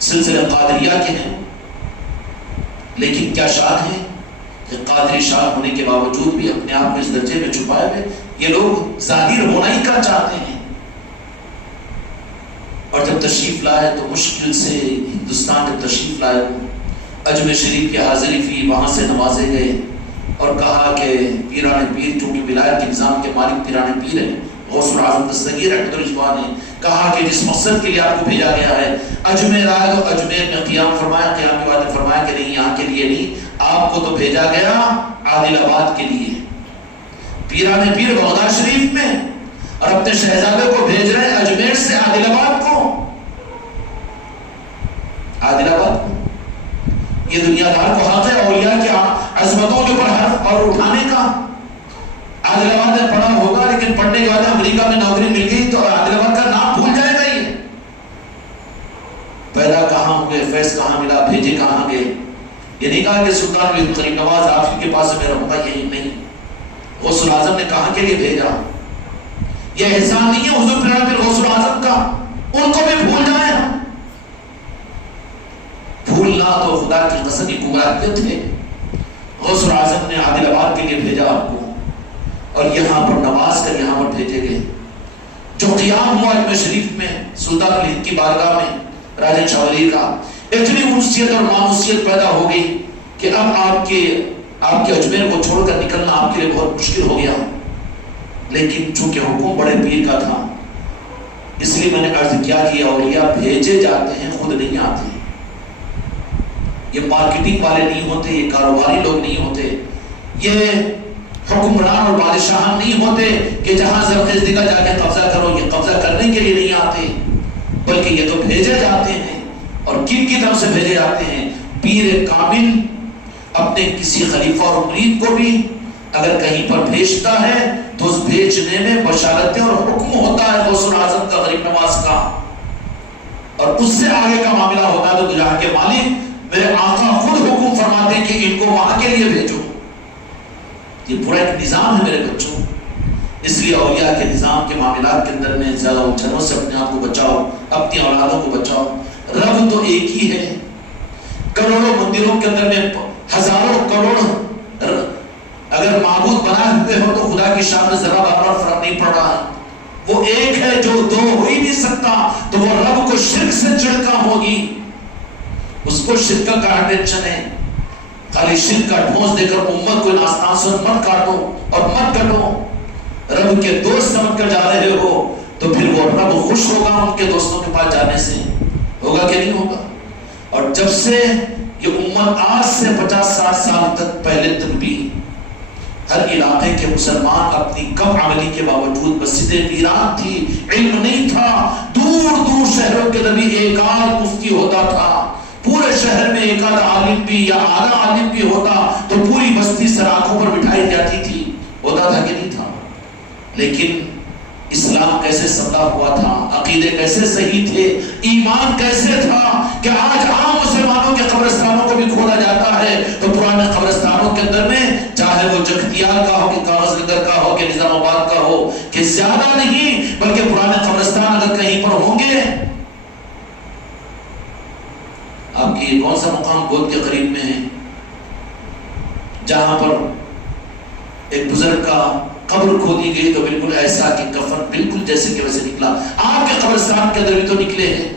سلسلہ قادریہ کے ہیں، لیکن کیا شان ہے کہ قادری شاہ ہونے کے باوجود بھی اپنے آپ کو اس درجے میں چھپائے ہوئے یہ لوگ ظاہر ہونا ہی کیا چاہتے ہیں. اور جب تشریف لائے تو مشکل سے ہندوستان جب تشریف لائے اجمیر شریف کی حاضری ہوئی، وہاں سے نوازے گئے اور کہا کہ پیران پیر چونکہ ولایت کے نظام کے مالک پیران پیر ہیں، غوث العظم دستگیر رحمۃ اللہ نے کہا کہ جس مقصد کے لیے آپ کو بھیجا گیا ہے اجمیر آئے تو اجمیر میں قیام فرمایا، قیام کے بعد فرمایا کہ نہیں یہاں کے لیے نہیں، آپ کو تو بھیجا گیا عادل آباد کے لیے. پیران پیر بغداد شریف میں اور اپنے شہزادے کو بھیج رہے ہیں اجمیر سے عادل آباد کو. عادل آباد کو یہ دنیا دار کو حق ہے اولیاء کی عظمتوں کے اوپر حرف اور اٹھانے کا. عادل آباد میں پڑھا ہوگا لیکن پڑھنے کے بعد امریکہ میں نوکری مل گئی تو عادل آباد کا نام بھول جائے گا. یہ پیدا کہاں ہوئے، فیض کہاں ملا، بھیجے کہاں گئے. یہ نہیں کہا کہ سلطان بن غریب نواز آپ ہی کے پاس میں رہوں گا، یہی نہیں. غوث العظم نے کہاں کے لیے بھیجا. یہ احسان نہیں ہے حضور پیران پیر غوث العظم کا، ان کو بھی بھول جائیں. بھولنا تو خدا کی قسم کی گمراہیت ہے. غوث العظم نے عادل آباد کے لیے بھیجا آپ کو اور یہاں پر نواز کر یہاں پر بھیجے گئے. جو قیام ہوا اجمیر شریف میں سلطان الہند کی بارگاہ میں راجہ شاہ ولی کا، اتنی انسیت اور مانوسیت پیدا ہو گئی کہ اب آپ کے اجمیر کو چھوڑ کر نکلنا آپ کے لیے بہت مشکل ہو گیا. لیکن چونکہ حکم بڑے پیر کا تھا اس لیے میں نے عرض کیا کہ اولیاء بھیجے جاتے ہیں، خود نہیں آتے. یہ مارکیٹنگ والے نہیں ہوتے، یہ کاروباری لوگ نہیں ہوتے، یہ حکمران اور بادشاہ نہیں ہوتے کہ جہاں زرخیزدگا جا کے قبضہ کرو. یہ قبضہ کرنے کے لیے نہیں آتے بلکہ یہ تو بھیجے جاتے ہیں. اور کن کی طرف سے بھیجے جاتے ہیں؟ پیر کامل اپنے کسی خلیفہ اور مرید کو بھی اگر کہیں پر بھیجتا ہے تو اس بھیجنے میں بشارتیں اور حکم ہوتا ہے غوث العظم کا، غریب نواز کا، اور اس سے آگے کا معاملہ ہوتا ہے تو جہاں کے مالک میرے آقا خود حکم فرماتے ہیں کہ ان کو وہاں کے لیے بھیجو. یہ پورا ایک نظام ہے میرے بچوں. اس لیے اولیاء کے نظام کے معاملات کے اندر میں زیادہ الجھنوں سے اپنے آپ کو بچاؤ، اپنی اولادوں کو بچاؤ. رب تو ایک ہی ہے. کروڑوں مندروں کے اندر میں ہزاروں کروڑ اگر معبود بنا ہوئے ہو تو خدا کی شان میں ذرا برابر فرق نہیں پڑ رہا ہے. وہ ایک ہے جو دو ہو ہی نہیں سکتا. تو وہ رب کو شرک سے چڑکا ہوگی، اس کو شرک کا کیا ٹینشن ہے. خالی شرک کا ڈھونس دے کر امت کو ناسناسن مت کاٹو اور مت کٹو. رب کے دوست سمجھ کر جا رہے ہو تو پھر وہ رب خوش ہوگا ان کے دوستوں کے پاس جانے سے، ہوگا کہ نہیں ہوگا. اور جب سے یہ امت آج سے 50-60 سال تک پہلے تک بھی ہر علاقے کے مسلمان اپنی کم عملی کے باوجود مسجدیں ویران تھی، علم نہیں تھا. دور دور شہروں کے اندر بھی ایک آدھ مفتی ہوتا تھا. پورے شہر میں ایک آدھ عالم بھی یا آدھا عالم بھی ہوتا تو پوری بستی سراخوں پر بٹھائی جاتی تھی. ہوتا تھا کہ نہیں تھا؟ لیکن اسلام کیسے سمجھا ہوا تھا، عقیدے کیسے صحیح تھے، ایمان کیسے تھا کہ آج عام مسلمانوں کے قبرستانوں کو بھی کھولا جاتا ہے تو پرانے قبرستانوں کے اندر میں چاہے وہ جگتیال کا ہو کہ کاغذ نگر کا ہو کہ نظام آباد کا ہو کہ زیادہ نہیں بلکہ پرانے قبرستان اگر کہیں پر ہوں گے. آپ کی کون سا مقام گود کے قریب میں ہے جہاں پر ایک بزرگ کا قبر کھودی گئی تو بالکل ایسا کہ کفن بالکل جیسے کہ ویسے نکلا. آپ کے قبرستان کے اندر بھی تو نکلے ہیں.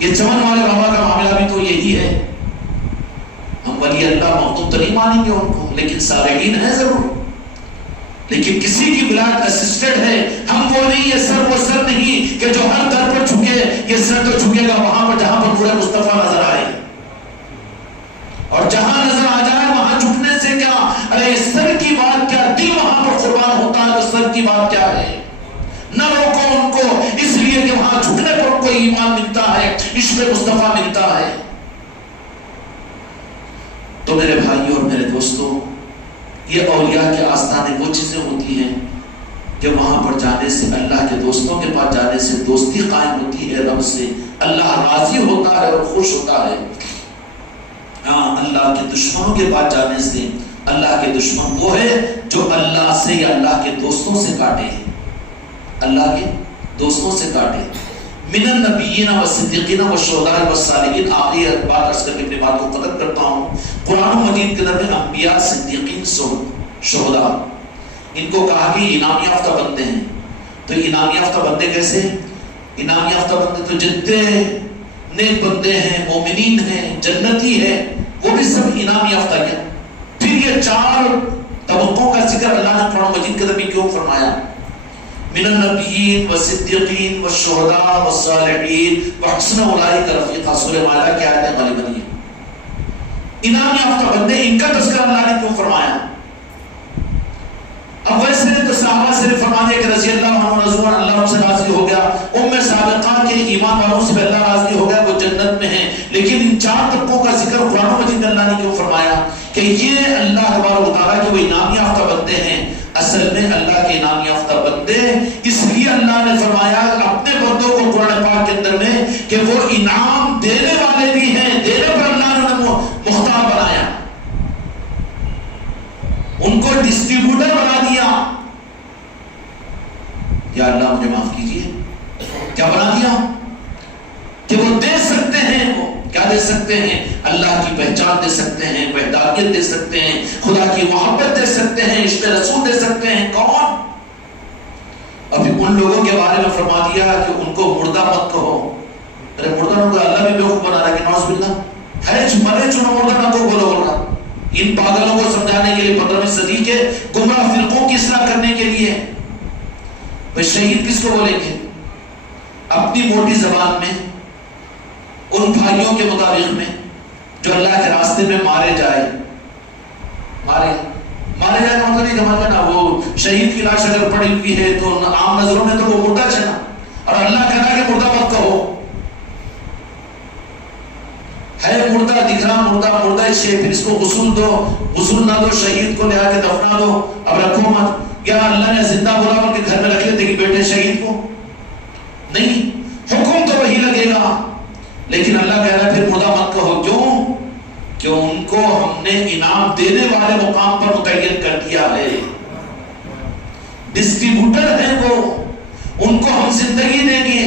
یہ چمن والے بابا کا معاملہ بھی تو یہی ہے. ہم ولی اللہ مخدوم تو نہیں مانیں گے ان کو، لیکن صالحین ہیں ضرور. لیکن کسی کی ولایت اسسٹڈ ہے. ہم وہ نہیں، یہ سر وہ سر نہیں کہ جو ہر در پر جھکے. یہ سر تو جھکے گا وہاں پر جہاں پر نور مصطفیٰ نظر آئے، اور جہاں نظر آ جائے وہاں جھکنے سے کیا. ارے سر کی بات کیا، دل وہاں پر قربان ہوتا ہے تو سر کی بات کیا ہے. نہ روکو ان کو، اس لیے کہ وہاں جھکنے پر ان کو ایمان ملتا ہے، عشق مصطفیٰ ملتا ہے. تو میرے بھائیوں اور میرے دوستوں، یہ اولیاء کے آستانے وہ چیزیں ہوتی ہیں کہ وہاں پر جانے سے، اللہ کے دوستوں کے پاس جانے سے دوستی قائم ہوتی ہے رب سے. اللہ راضی ہوتا ہے اور خوش ہوتا ہے. ہاں، اللہ کے دشمنوں کے پاس جانے سے، اللہ کے دشمن وہ ہے جو اللہ سے یا اللہ کے دوستوں سے کاٹے، اللہ کے دوستوں سے کاٹے. من النبیین والصدیقین والشہداء والصالحین. آخری بات عرض کر کے اپنی بات کو ختم کرتا ہوں. قرآن مجید کے اندر میں انبیاء، صدیقین، شہداء ان کو کہا کہ انعام یافتہ بندے ہیں. تو انعام یافتہ بندے کیسے؟ انعام یافتہ بندے تو جتنے نیک بندے ہیں، مومنین ہیں، جنتی ہیں، وہ بھی سب انعام یافتہ ہیں. پھر یہ چار طبقوں کا ذکر اللہ نے قرآن مجید کے اندر کیوں فرمایا؟ من النبیین والصدیقین والشہداء والصالحین وحسن اولئک رفیقا. سورہ مائدہ کی آیت ہے غالباً یہ انعام یافتہ بندے، ان کا تذکرہ اللہ نے کیوں فرمایا؟ اب ویسے تو صحابہ سے فرما دیا کہ رضی اللہ عنہ رضوان، اللہ ان سے راضی ہو گیا. ام سابقہ کے ایمان والوں سے اللہ راضی ہو گیا، وہ جنت میں ہیں. لیکن ان چار طبقوں کا ذکر قرآن مجید میں اللہ نے کیوں فرمایا؟ کہ یہ اللہ تبارک و تعالیٰ کے وہ انعام یافتہ بندے ہیں. اصل میں اللہ کے انعام یافتہ بندے اس لیے اللہ نے فرمایا اپنے بندوں کو قرآن پاک کے اندر میں کہ وہ انعام دینے والے بھی ہیں. دینے پر اللہ نے انہیں مختار بنایا، ان کو ڈسٹریبیوٹر بنا دیا. یا اللہ مجھے معاف کیجئے، کیا بنا دیا؟ کہ وہ دے سکتے ہیں. وہ کیا دے سکتے ہیں؟ اللہ کی پہچان دے سکتے ہیں، وحدانیت دے سکتے ہیں، خدا کی محبت دے سکتے ہیں، عشق رسول دے سکتے ہیں. کون؟ ابھی ان لوگوں کے بارے میں فرما دیا کہ ان کو مردہ مت کہو. ارے مردہ نہ، اللہ بھی بیوقوف بنا رہا ہے کہ نعوذ باللہ ہے مرے چنو مردہ نہ کو بولو بولنا. ان پاگلوں کو سمجھانے کے لیے 15ویں صدی کے گمراہ فرقوں کی اصلاح کرنے کے لیے. بھئی شہید کس کو بولیں گے؟ اپنی موٹی زبان میں ان بھائیوں کے مطابق میں جو اللہ کے راستے میں مارے جائے. مارے جائے کا مطلب نہیں سمجھ نا، وہ شہید کی لاش اگر پڑی ہوئی ہے تو عام نظروں میں تو وہ مردہ ہے نا، اور اللہ کہتا ہے کہ مردہ مت کہو. ہے مردہ، دکھ رہا مردہ اس سے، پھر اس کو غسل دو، غسل نہ دو، شہید کو لے آ کے دفنا دو، اب رکھو مت. کیا اللہ نے زندہ بولا بول کے گھر میں رکھ لیتے کہ بیٹے شہید کو؟ نہیں، حکم تو وہی لگے گا. لیکن اللہ کہہ رہا ہے پھر مردہ مت کہو. کیوں؟ کہ ان کو ہم نے انعام دینے والے مقام پر متعین کر دیا ہے. ڈسٹریبیوٹر ہیں وہ، ان کو ہم زندگی دیں گے.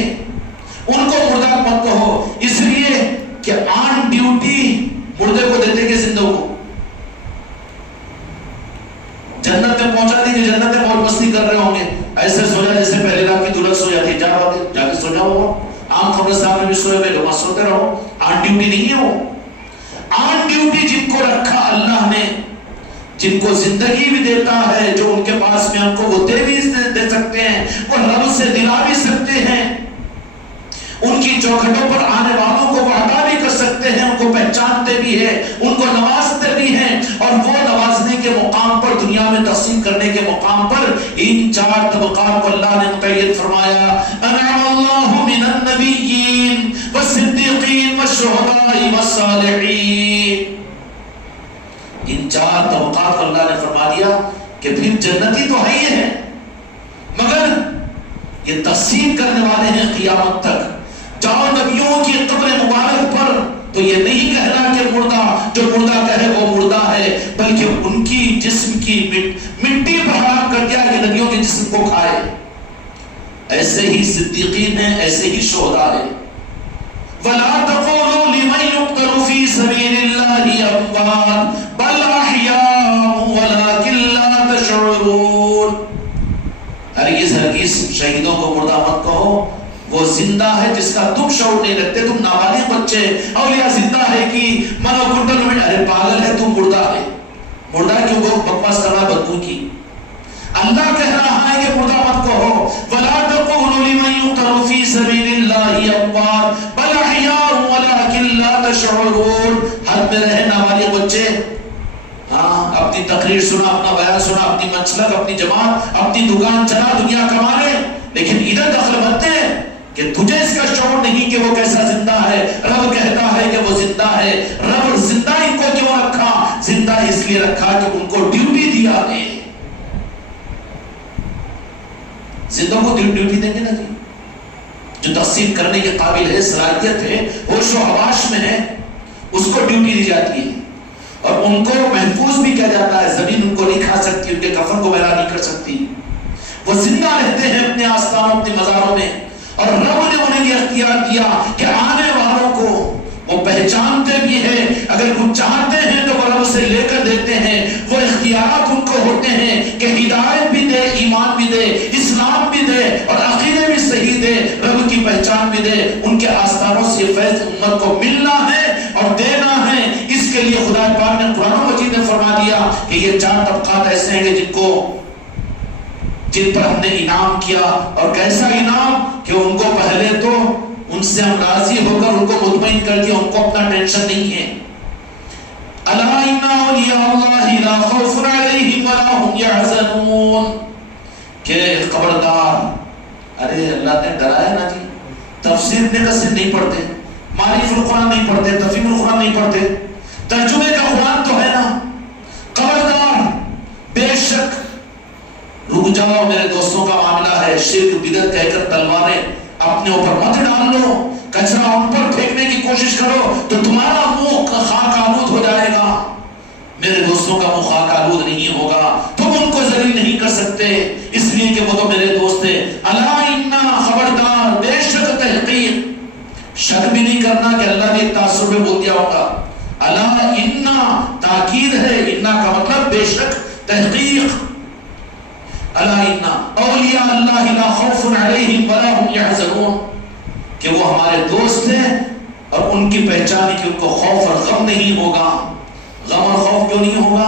ان کو مردہ مت کہو، اس لیے کہ آن ڈیوٹی مردے کو دیتے کہ زندوں کو جنت میں پہنچا دیں گے. جنت میں موج مستی کر رہے ہوں گے، ایسے سو جا جیسے پہلے رات کی دلہن سو جاتی. جا کے سو جاؤ. عام قبرستان میں بھی سوئے ہوئے لوگ سوتے رہو. آن ڈیوٹی نہیں ہے وہ. آن ڈیوٹی جن کو رکھا اللہ نے، جن کو زندگی بھی دیتا ہے، جو ان کے پاس میں ان کو وہ دے بھی دے سکتے ہیں، وہ رب سے دلا بھی سکتے ہیں، ان کی چوکھٹوں پر آنے والوں کو وہ عطا بھی کر سکتے ہیں، ان کو پہچانتے بھی ہیں، ان کو نوازتے بھی ہیں. اور وہ نوازنے کے مقام پر، دنیا میں تقسیم کرنے کے مقام پر ان چار طبقات کو اللہ نے مقید فرمایا. انعم اللہ من النبیین والصدیقین والشہداء والصالحین. ان چار طبقات کو اللہ نے فرما دیا کہ پھر جنتی تو ہے ہی ہے، مگر یہ تقسیم کرنے والے ہیں قیامت تک. جاؤ نبیوں کی قبر مبارک پر تو یہ نہیں کہنا کہ مردہ، جو مردہ کہے وہ مردہ ہے، بلکہ ان کی جسم کی مٹی پر حرام کر دیا کہ نبیوں کے جسم کو کھائے. ایسے ہی صدیقین ہیں، ایسے ہی شہداء ہیں. وَلَا تَقُولُوا لِمَن يُقْتَلُ فِي سَبِيلِ اللَّهِ أَمْوَاتٌ بَلْ أَحْيَاءٌ وَلَٰكِن لَّا تَشْعُرُونَ. ہرگز شہیدوں کو مردہ مت کہو، وہ زندہ ہے جس کا تم شعور نہیں رکھتے. تم نابالغ بچے، اولیاء زندہ ہے کہ منو کنٹل میں، ارے پاگل ہے تم، مردہ ہے. مردہ ہے کیوں وہ بکواس کر رہا بدبو کی. اللہ کہہ رہا ہے کہ مردہ مت کہو. وَلَا تَقُولُوا لِمَن يُقْتَلُ فِي سَبِيلِ اللَّهِ أَمْوَاتٌ بَلْ أَحْيَاءٌ وَلَٰكِن لَّا تَشْعُرُونَ. حد میں رہے نابالغ بچے. اپنی تقریر سنا، اپنا بیان سنا، اپنی منسلک، اپنی جماعت، اپنی دکان چلا، دنیا کمانے، لیکن ادھر دخل بنتے ہیں کہ تجھے اس کا شعور نہیں کہ وہ کیسا زندہ ہے. رب کہتا ہے کہ وہ زندہ ہے. رب زندہ ان کو کیوں رکھا؟ زندہ اس لیے رکھا کہ ان کو ڈیوٹی دیا ہے. زندوں کو ڈیوٹی دیں گے نا جی، جو تقسیم کرنے کے قابل ہے، صلاحیت ہے، ہوش و حواس میں ہے، اس کو ڈیوٹی دی جاتی ہے. اور ان کو محفوظ بھی کیا جاتا ہے. زمین ان کو نہیں کھا سکتی، ان کے کفن کو میلا نہیں کر سکتی. وہ زندہ رہتے ہیں اپنے آستانوں، اپنے مزاروں میں. اور رب نے انہیں یہ یہ اختیار دیا کہ آنے والوں کو وہ پہچانتے بھی ہیں، اگر کچھ چاہتے ہیں تو وہ رب سے لے کر دیتے ہیں، وہ اختیارات ان کو ہوتے ہیں کہ ہدایت بھی دے، ایمان بھی دے، اسلام بھی دے اور عقیدے بھی صحیح دے، رب کی پہچان بھی دے۔ ان کے آستانوں سے فیض امت کو ملنا ہے اور دینا ہے۔ اس کے لیے خدا پاک نے قرآن مجید میں فرما دیا کہ یہ 4 طبقات ایسے ہیں جن پر ہم نے انعام کیا، اور کیسا انعام کہ ان کو پہلے تو ان سے ہم راضی ہو کر ان کو مطمئن کر دیا، ان کو اپنا ٹینشن نہیں ہے۔ الا ان اولیاء اللہ لا خوف علیہم ولا هم يحزنون، کہ خبردار، ارے اللہ نے ڈرایا نا جی، تفسیر ابن کثیر نہیں پڑھتے، معرف القرآن نہیں پڑھتے، تفہیم القرآن نہیں پڑھتے، ترجمے کا قرآن تو ہے نا، خبردار بے شک رک جاؤ، میرے دوستوں کا معاملہ ہے، شرک بدعت کہہ کر تلواریں اپنے اوپر مت ڈال لو، کچرا ان پر پھینکنے کی کوشش کرو تو تمہارا منہ خاک آلود ہو جائے گا، میرے دوستوں کا منہ خاک آلود نہیں ہوگا، تم ان کو ذلیل نہیں کر سکتے، اس لیے کہ وہ تو میرے دوست تھے۔ الا انا، خبردار، بے شک تحقیق، شک بھی نہیں کرنا کہ اللہ نے ایک تاثر میں بول دیا ہوگا، الا انا تاکید ہے، انا کا مطلب بے شک، تحقیق، الا ان اولیاء اللہ لا خوف علیہم ولا هم يحزنون، کہ وہ ہمارے دوست ہیں اور ان کی پہچان ہے کہ ان کو خوف اور غم نہیں ہوگا۔ غم اور خوف کیوں نہیں ہوگا؟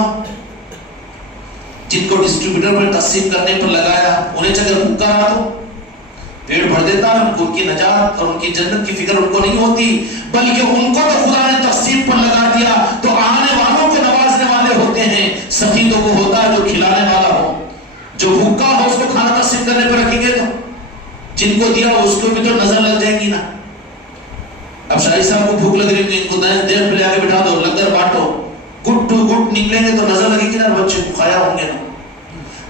جن کو ڈسٹریبیوٹر پر تقسیم کرنے پر لگایا، انہیں اگر بھوکا رہا تو پیڑ بھر دیتا ہے، ان کو ان کی نجات اور ان کی جنت کی فکر ان کو نہیں ہوتی، بلکہ ان کو تو خدا نے تقسیم پر لگا دیا تو آنے والوں کو نوازنے والے ہوتے ہیں۔ سخی تو وہ ہوتا ہے جو کھلانے والا ہو، جو بھوکا ہو اس کو کھانا تقسیم کرنے پر رکھیں گے تو جن کو دیا اس کو بھی تو نظر لگ جائے گی نا۔ اب شاہی صاحب کو بھوک لگ رہی ہے، ان کو دیر پہ لے آ کے بٹھا دو، لنگر بانٹو، گٹ ٹو گٹ نکلیں گے تو نظر لگے گی نا، بچے کو کھایا ہوں گے نا۔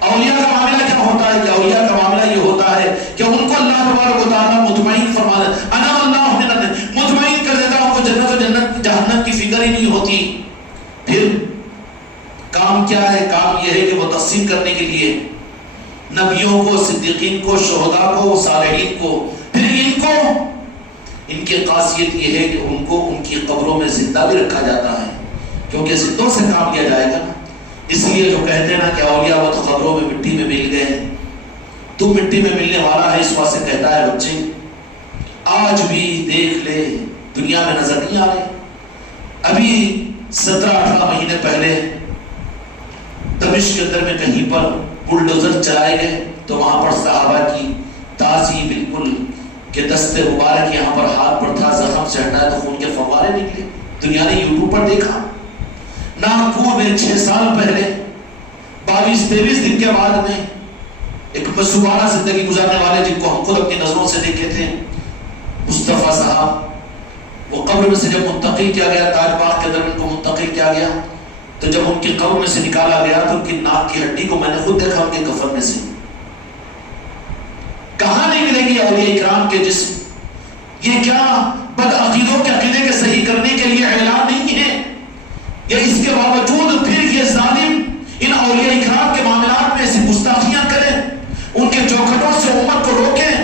اولیاء کا معاملہ کیا ہوتا ہے کہ اولیاء کا معاملہ یہ ہوتا ہے کہ ان کو اللہ تبارک و تعالیٰ مطمئن فرما دے، انا اللہ مطمئن کر دیتا، ان کو جنت و جنت جہنم کی فکر ہی نہیں ہوتی۔ پھر کام کیا ہے؟ کام یہ ہے کہ وہ تقسیم کرنے کے لیے نبیوں کو، صدیقین کو، شہداء کو، صالحین کو، پھر ان کی خاصیت یہ ہے کہ ان کو ان کی قبروں میں زندہ بھی رکھا جاتا ہے، کیونکہ زندوں سے کام لیا جائے گا۔ اس لیے جو کہتے ہیں نا کہ اولیاء وہ تو قبروں میں مٹی میں مل گئے، تو مٹی میں ملنے والا ہے، اس واسطے کہتا ہے بچے آج بھی دیکھ لے، دنیا میں نظر نہیں آ رہے۔ ابھی 17-18 مہینے پہلے دمشق کے اندر میں کہیں پر بلڈوزر چلائے گئے تو وہاں پر صحابہ کی تازی بالکل کہ دست مبارک یہاں پر ہاتھ پر تھا، زخم سے ہٹایا تو خون کے فوارے نکلے۔ دنیا نے یوٹیوب پر دیکھا۔ ناگپور میں 6 سال پہلے 22-23 دن کے بعد میں ایک مسوارہ زندگی گزارنے والے جن کو ہم خود اپنی نظروں سے دیکھے تھے، مصطفیٰ صاحب، وہ قبر میں سے جب منتقل کیا گیا، تاج باغ کے اندر ان کو منتقل کیا گیا، تو جب ان کی قبر میں سے نکالا گیا تو ان کی ناک کی ہڈی کو میں نے خود دیکھا ان کے کفن میں سے۔ کہاں نہیں ملے گی اولیاء اکرام کے جسم؟ یہ کیا بد عقیدوں کے عقیدے کے صحیح کرنے کے لیے اعلان نہیں ہے؟ یا اس کے باوجود پھر یہ ظالم ان اولیاء اکرام کے معاملات میں ایسی گستاخیاں کریں، ان کے چوکھٹوں سے امت کو روکیں؟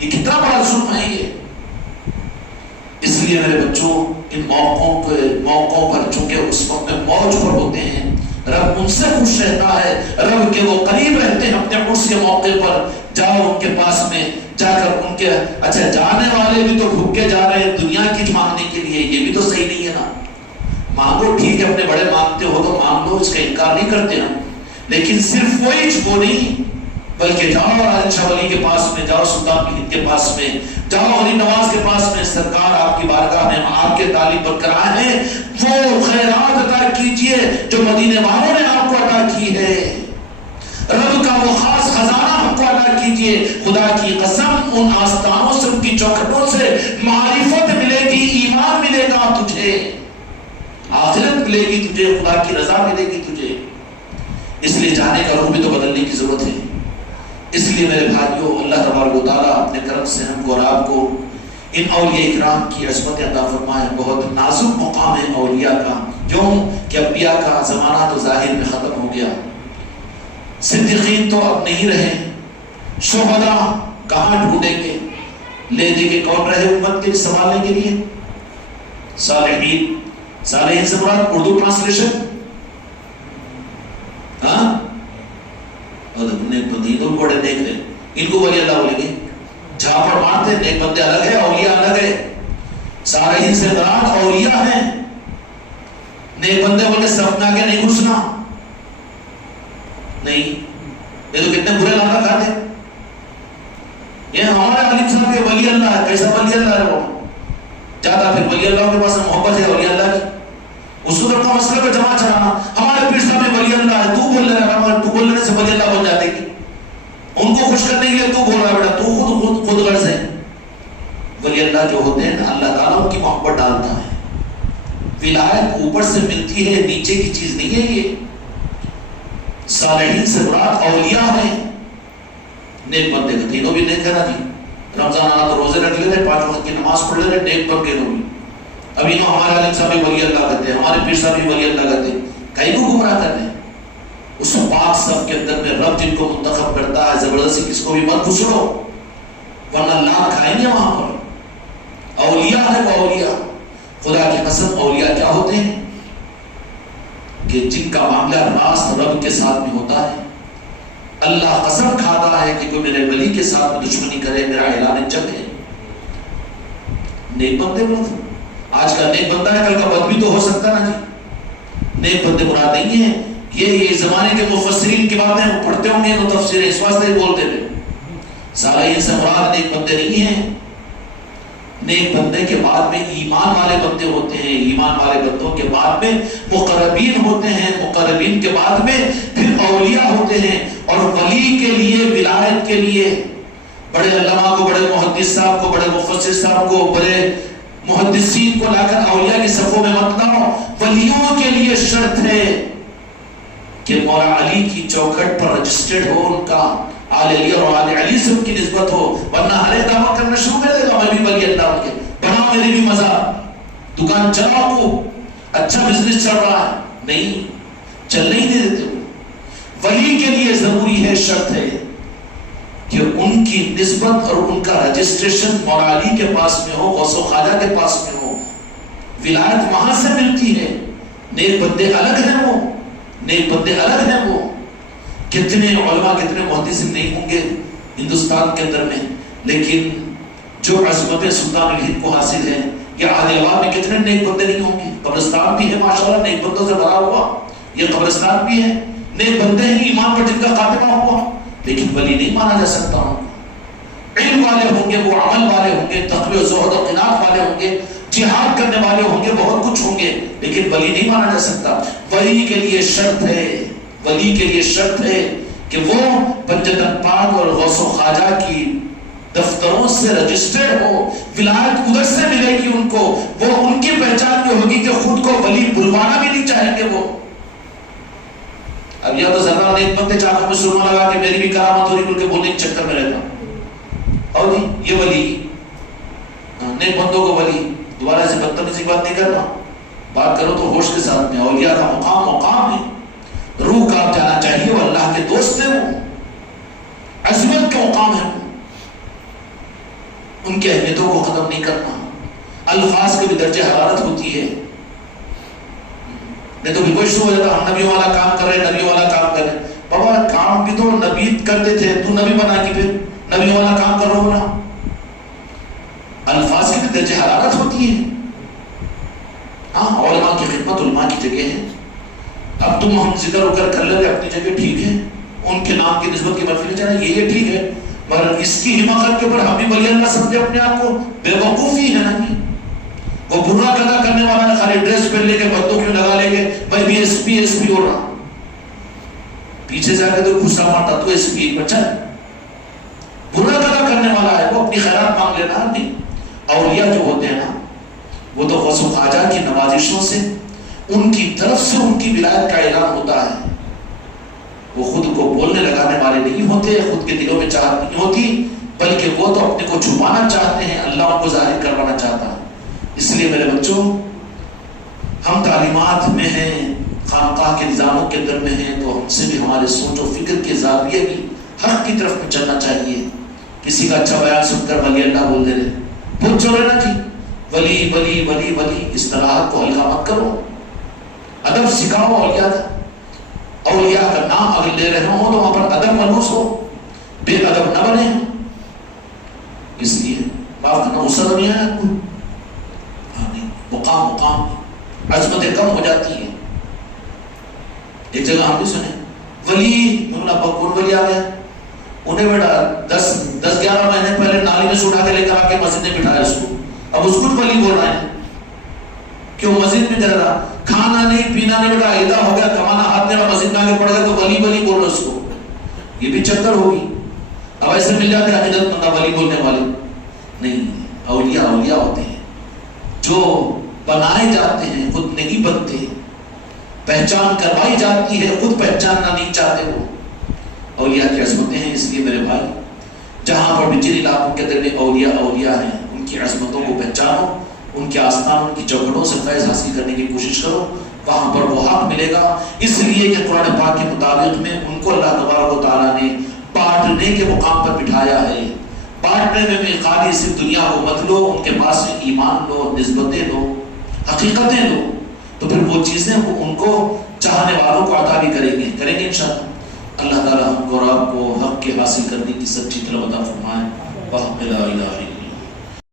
یہ کتنا بڑا ظلم ہے یہ۔ اس لیے میرے بچوں، ان موقعوں پر چونکہ اس وقت میں موج پر ہوتے ہیں، رب ان سے خوش رہتا ہے، رب کے وہ قریب رہتے ہیں اپنے عرس کے موقع پر۔ جاؤ ان کے پاس میں جا کر ان کے اچھا جانے والے بھی تو بھوکے جا رہے ہیں دنیا کی مانگنے کے لیے، یہ بھی تو صحیح نہیں ہے نا۔ مانگو ٹھیک ہے، اپنے بڑے مانگتے ہو تو مانگ لو، اس کا انکار نہیں کرتے ہم، لیکن صرف وہی وہ نہیں، بلکہ جاؤ عالم شاہ ولی کے پاس میں، جاؤ سلطان کی ہند کے پاس میں، جاؤ غریب نواز کے پاس میں، سرکار آپ کی بارگاہ میں آپ کے تعلیم برقرار ہے، وہ خیرات عطا کیجئے جو مدینے والوں نے آپ کو عطا کی ہے، رب کا وہ خاص خزانہ ہم کو عطا کیجئے۔ خدا کی قسم ان آستانوں سے، ان کی چوکھٹوں سے معرفت ملے گی، ایمان ملے گا تجھے، آخرت ملے گی تجھے، خدا کی رضا ملے گی تجھے۔ اس لیے جانے کا رخ بھی تو بدلنے کی ضرورت ہے۔ اس لیے میرے بھائیوں، اللہ تبارک و تعالیٰ اپنے کرم سے ہم کو اور آپ کو ان اولیاء اکرام کی عصمت عطا فرمائے۔ بہت نازک مقام ہے اولیاء کا، کیوں کہ انبیاء کا زمانہ تو ظاہر میں ختم ہو گیا، صدیقین تو اب نہیں رہے، شہداء کہاں ڈھونڈیں گے؟ لے دے کے کون رہے امت کے سنبھالنے کے لیے؟ صالحین. صالحین سے مراد اردو ٹرانسلیشن ہاں نیک بندے تو بڑے نیک ہیں, ان کو ولی اللہ بولیں گے. جھاپڑ مارتے نیک بندے الگ ہے, اولیاء الگ ہے. صالحین سے مراد اولیاء ہیں. نیک بندے بولے صف میں آگے نہیں گھسنا, نہیں یہ تو کتنے برے لانا کھاتے. یہ ہمارے عالم صاحب کے ولی اللہ ہے. کیسا ولی اللہ ہے وہ؟ جاتا پھر ولی اللہ کے پاس محبت ہے ولی اللہ کی, اس کو تو مسئلہ پہ جمع چڑھانا. ہمارے پیر صاحب ولی اللہ ہے, تو بول رہا ہے, مگر تو بولنے سے ولی اللہ بن جاتے گی. ان کو خوش کرنے کے لیے تو بول رہا ہے بیٹا, تو خود غرض ہے. ولی اللہ جو ہوتے ہیں اللہ تعالیٰ ان کی محبت ڈالتا ہے. ولایت اوپر سے ملتی ہے, نیچے کی چیز نہیں ہے یہ. صالحین سے مراد اولیاء ہیں. نیک بندے کا تینوں بھی نیک ہے نا جی. رمضان آنا تو روزے رکھ لے رہے, 5 وقت کی نماز پڑھ لے رہے, نیک بن کے نو بھی. ابھی نو ہمارے عالم صاحب ولی اللہ کہتے ہیں, ہمارے پیر صاحب ولی اللہ کہتے ہیں. کئی کو گمراہ کرتے ہیں. اس پاک صف کے اندر میں رب جن کو منتخب کرتا ہے, زبردستی کس کو بھی مت گھسڑو ورنہ لات کھائیں گے وہاں پر. اولیاء ہے وہ اولیاء. خدا کی قسم اولیاء کیا ہوتے ہیں کہ جن کا معاملہ راست رب کے ساتھ میں ہوتا ہے. اللہ قسم کھاتا ہے کہ کوئی میرے ولی کے ساتھ میں دشمنی کرے میرا اعلان جنگ ہے. نیک بندے مراد آج کا نیک بندہ ہے, کل کا بد بھی تو ہو سکتا نا جی. نیک بندے مراد نہیں ہیں یہ زمانے کے مفسرین کی باتیں پڑھتے ہوں گے تو تفسیر اس واسطے ہی بولتے تھے. صالحین سے مراد نیک بندے نہیں ہیں. نیک بندے کے بعد میں ایمان والے بندے ہوتے ہیں. ایمان والے بندوں کے بعد میں مقربین ہوتے ہیں. مقربین کے بعد میں پھر اولیاء ہوتے ہیں. اور ولی کے لیے ولایت کے لیے بڑے علماء کو, بڑے محدث صاحب کو, بڑے مفسر صاحب کو, بڑے محدثین کو لا کر اولیاء کی صفوں میں مت لاؤ. ولیوں کے لیے شرط ہے کہ مولا علی کی چوکھٹ پر رجسٹرڈ ہو ان کا, آل علی اور آل علی سے ان کی نسبت ہو. ورنہ ہر ایک دعویٰ کرنا شروع کر دے گا میں بھی ولی اللہ کے, بنا میری بھی مزہ, دکان چلاؤ کو اچھا بزنس چل رہا ہے, نہیں چلنے ہی نہیں دیتے. ولی کے لیے ضروری ہے, شرط ہے کہ ان کی نسبت اور ان کا رجسٹریشن مولا علی کے پاس میں ہو, غوث و خواجہ کے پاس میں ہو. ولایت وہاں سے ملتی ہے. نیک بندے الگ ہیں وہ, نیک بندے الگ ہیں وہ. کتنے علماء کتنے محدثین نہیں ہوں گے ہندوستان کے اندر میں, لیکن جو عظمت سلطان الہند کو حاصل ہے, یہ عادل عوام میں کتنے نیک بندے نہیں ہوں گے. قبرستان بھی ہے ماشاءاللہ نیک بندوں سے بھرا ہوا, یہ قبرستان بھی ہے, نیک بندے ہیں ایمان پر جن کا خاتمہ ہوا, لیکن ولی نہیں مانا جا سکتا. علم والے ہوں گے, وہ عمل والے ہوں گے, تقوی و زہد و قناعت والے ہوں گے, جہاد کرنے والے ہوں گے, بہت کچھ ہوں گے, لیکن ولی نہیں مانا جا سکتا. ولی کے لیے شرط ہے, ولی کے لیے شرط ہے کہ وہ بنجتن پاک اور غوث و خواجہ کی دفتروں سے رجسٹرڈ ہو. ولایت ادھر سے ملے گی ان کو, وہ ان کی پہچان بھی ہوگی کہ خود کو ولی بلوانا بھی نہیں چاہیں گے وہ. اب یا تو ذرا نیک بندے چاہوں میں سرما لگا کہ میری بھی کرامت ہو رہی بول کے بولنے کے چکر میں رہتا, اور یہ ولی نیک بندوں کو ولی دوبارہ سے بدتمیزی بات نہیں کرنا, بات کرو تو ہوش کے ساتھ میں. اولیاء کا مقام مقام ہے, روح کا آپ جانا چاہیے, وہ اللہ کے دوست ہیں, وہ عظمت کا مقام ہے, ان کی اہمیتوں کو ختم نہیں کرنا. الفاظ کے بھی درجہ حرارت ہوتی ہے, نہیں تو بالکل شروع ہو جاتا ہم نبیوں والا کام کر رہے ہیں, نبیوں والا کام کر رہے ہیں. بابا کام بھی تو نبی کرتے تھے, تو نبی بنا کے پھر نبیوں والا کام کر رہا ہو نا. الفاظ کی بھی درجہ حرارت ہوتی ہے. ہاں علماء کی خدمت علماء کی جگہ ہے. اب تم ہم ذکر وکر کر لیں اپنی جگہ ٹھیک ہے, ان کے نام کی نسبت کی محفل چاہے یہ ٹھیک ہے, مگر اس کی حماقت کے اوپر ہم بھی ولی اللہ سمجھے اپنے آپ کو, بے وقوفی ہے نا. وہ برا پیدا کرنے والا ہے, خالی ڈریس پہن لے کے بندوں کیوں لگا لے کے بھائی بھی ایس پی ہو رہا, پیچھے جا کے تو غصہ مارتا تو ایس پی بچہ ہے. برا پیدا کرنے والا ہے, وہ اپنی خیرات مانگ لینا. نہیں, اولیاء جو ہوتے ہیں نا وہ تو غوث و خواجہ کی نوازشوں سے, ان کی طرف سے ان کی ولایت کا اعلان ہوتا ہے. وہ خود کو بولنے لگانے والے نہیں ہوتے, خود کے دلوں میں چاہت نہیں ہوتی, بلکہ وہ تو اپنے کو چھپانا چاہتے ہیں, اللہ ان کو ظاہر کروانا چاہتا ہے. اس لیے میرے بچوں, ہم تعلیمات میں ہیں, خانقاہ کے نظاموں کے اندر میں ہیں, تو ہم سے بھی ہمارے سوچ و فکر کے زاویے بھی حق کی طرف میں چلنا چاہیے. کسی کا اچھا بیان سن کر ولی اللہ بول دے رہے، بہت چلو نا جی، ولی ولی ولی ولی، اصطلاحات کو ہلکا مت کرو، ادب سکھاؤ اولیاء کا، اولیاء کا نام اگر لے رہے ہوں تو وہاں پر ادب ملوث ہو، بے ادب نہ بنے. اس لیے معاف کرنا غصہ تو نہیں آیا کوئی، مقام مقام عظمتیں کم ہو جاتی ہیں. ایک جگہ ہم بھی سنے ولی مولانا بکور ولی آ گیا، انہیں بیٹا 10-11 مہینے پہلے نالی میں سے اٹھا کے لے کر آ کے مسجد میں بٹھایا اس کو، اب اس کو ولی بول رہے ہیں کیوں مسجد میں رہا، کھانا نہیں پینا نہیں بیٹا، ایدا ہو گیا کمانا ہاتھ میرا، مسجد میں آ کے پڑ گیا تو ولی ولی بول رہے اس کو. یہ بھی چکر ہوگی. اب ایسے مل جاتے ہیں عقیدت مندہ ولی بولنے والے. نہیں، اولیاء اولیاء ہوتے ہیں جو بنائے جاتے ہیں، خود نہیں بنتے، پہچان کروائی جاتی ہے، خود پہچاننا نہیں چاہتے. وہ اولیاء کی عظمتیں ہیں. اس لیے میرے بھائی، جہاں پر بھی جن علاقوں کے اندر اولیاء اولیاء ہیں، ان کی عظمتوں کو پہچانو، ان کے آستان، ان کی چوکھٹوں سے فیض حاصل کرنے کی کوشش کرو، وہاں پر وہ حق ملے گا. اس لیے کہ قرآن پاک کے مطابق میں ان کو اللہ تبارک و تعالیٰ نے بانٹنے کے مقام پر بٹھایا ہے. بانٹنے میں بھی خالی صرف دنیا کو مت لو، ان کے پاس سے ایمان لو، نسبتیں لو، حقیقتیں لو، تو پھر وہ چیزیں وہ ان کو چاہنے والوں کو عطا بھی کریں گے انشاءاللہ. اللہ تعالیٰ ہم کو اور آپ کو حق کے حاصل کرنے کی سچی طلب عطا فرمائے. وحق لا الہ الا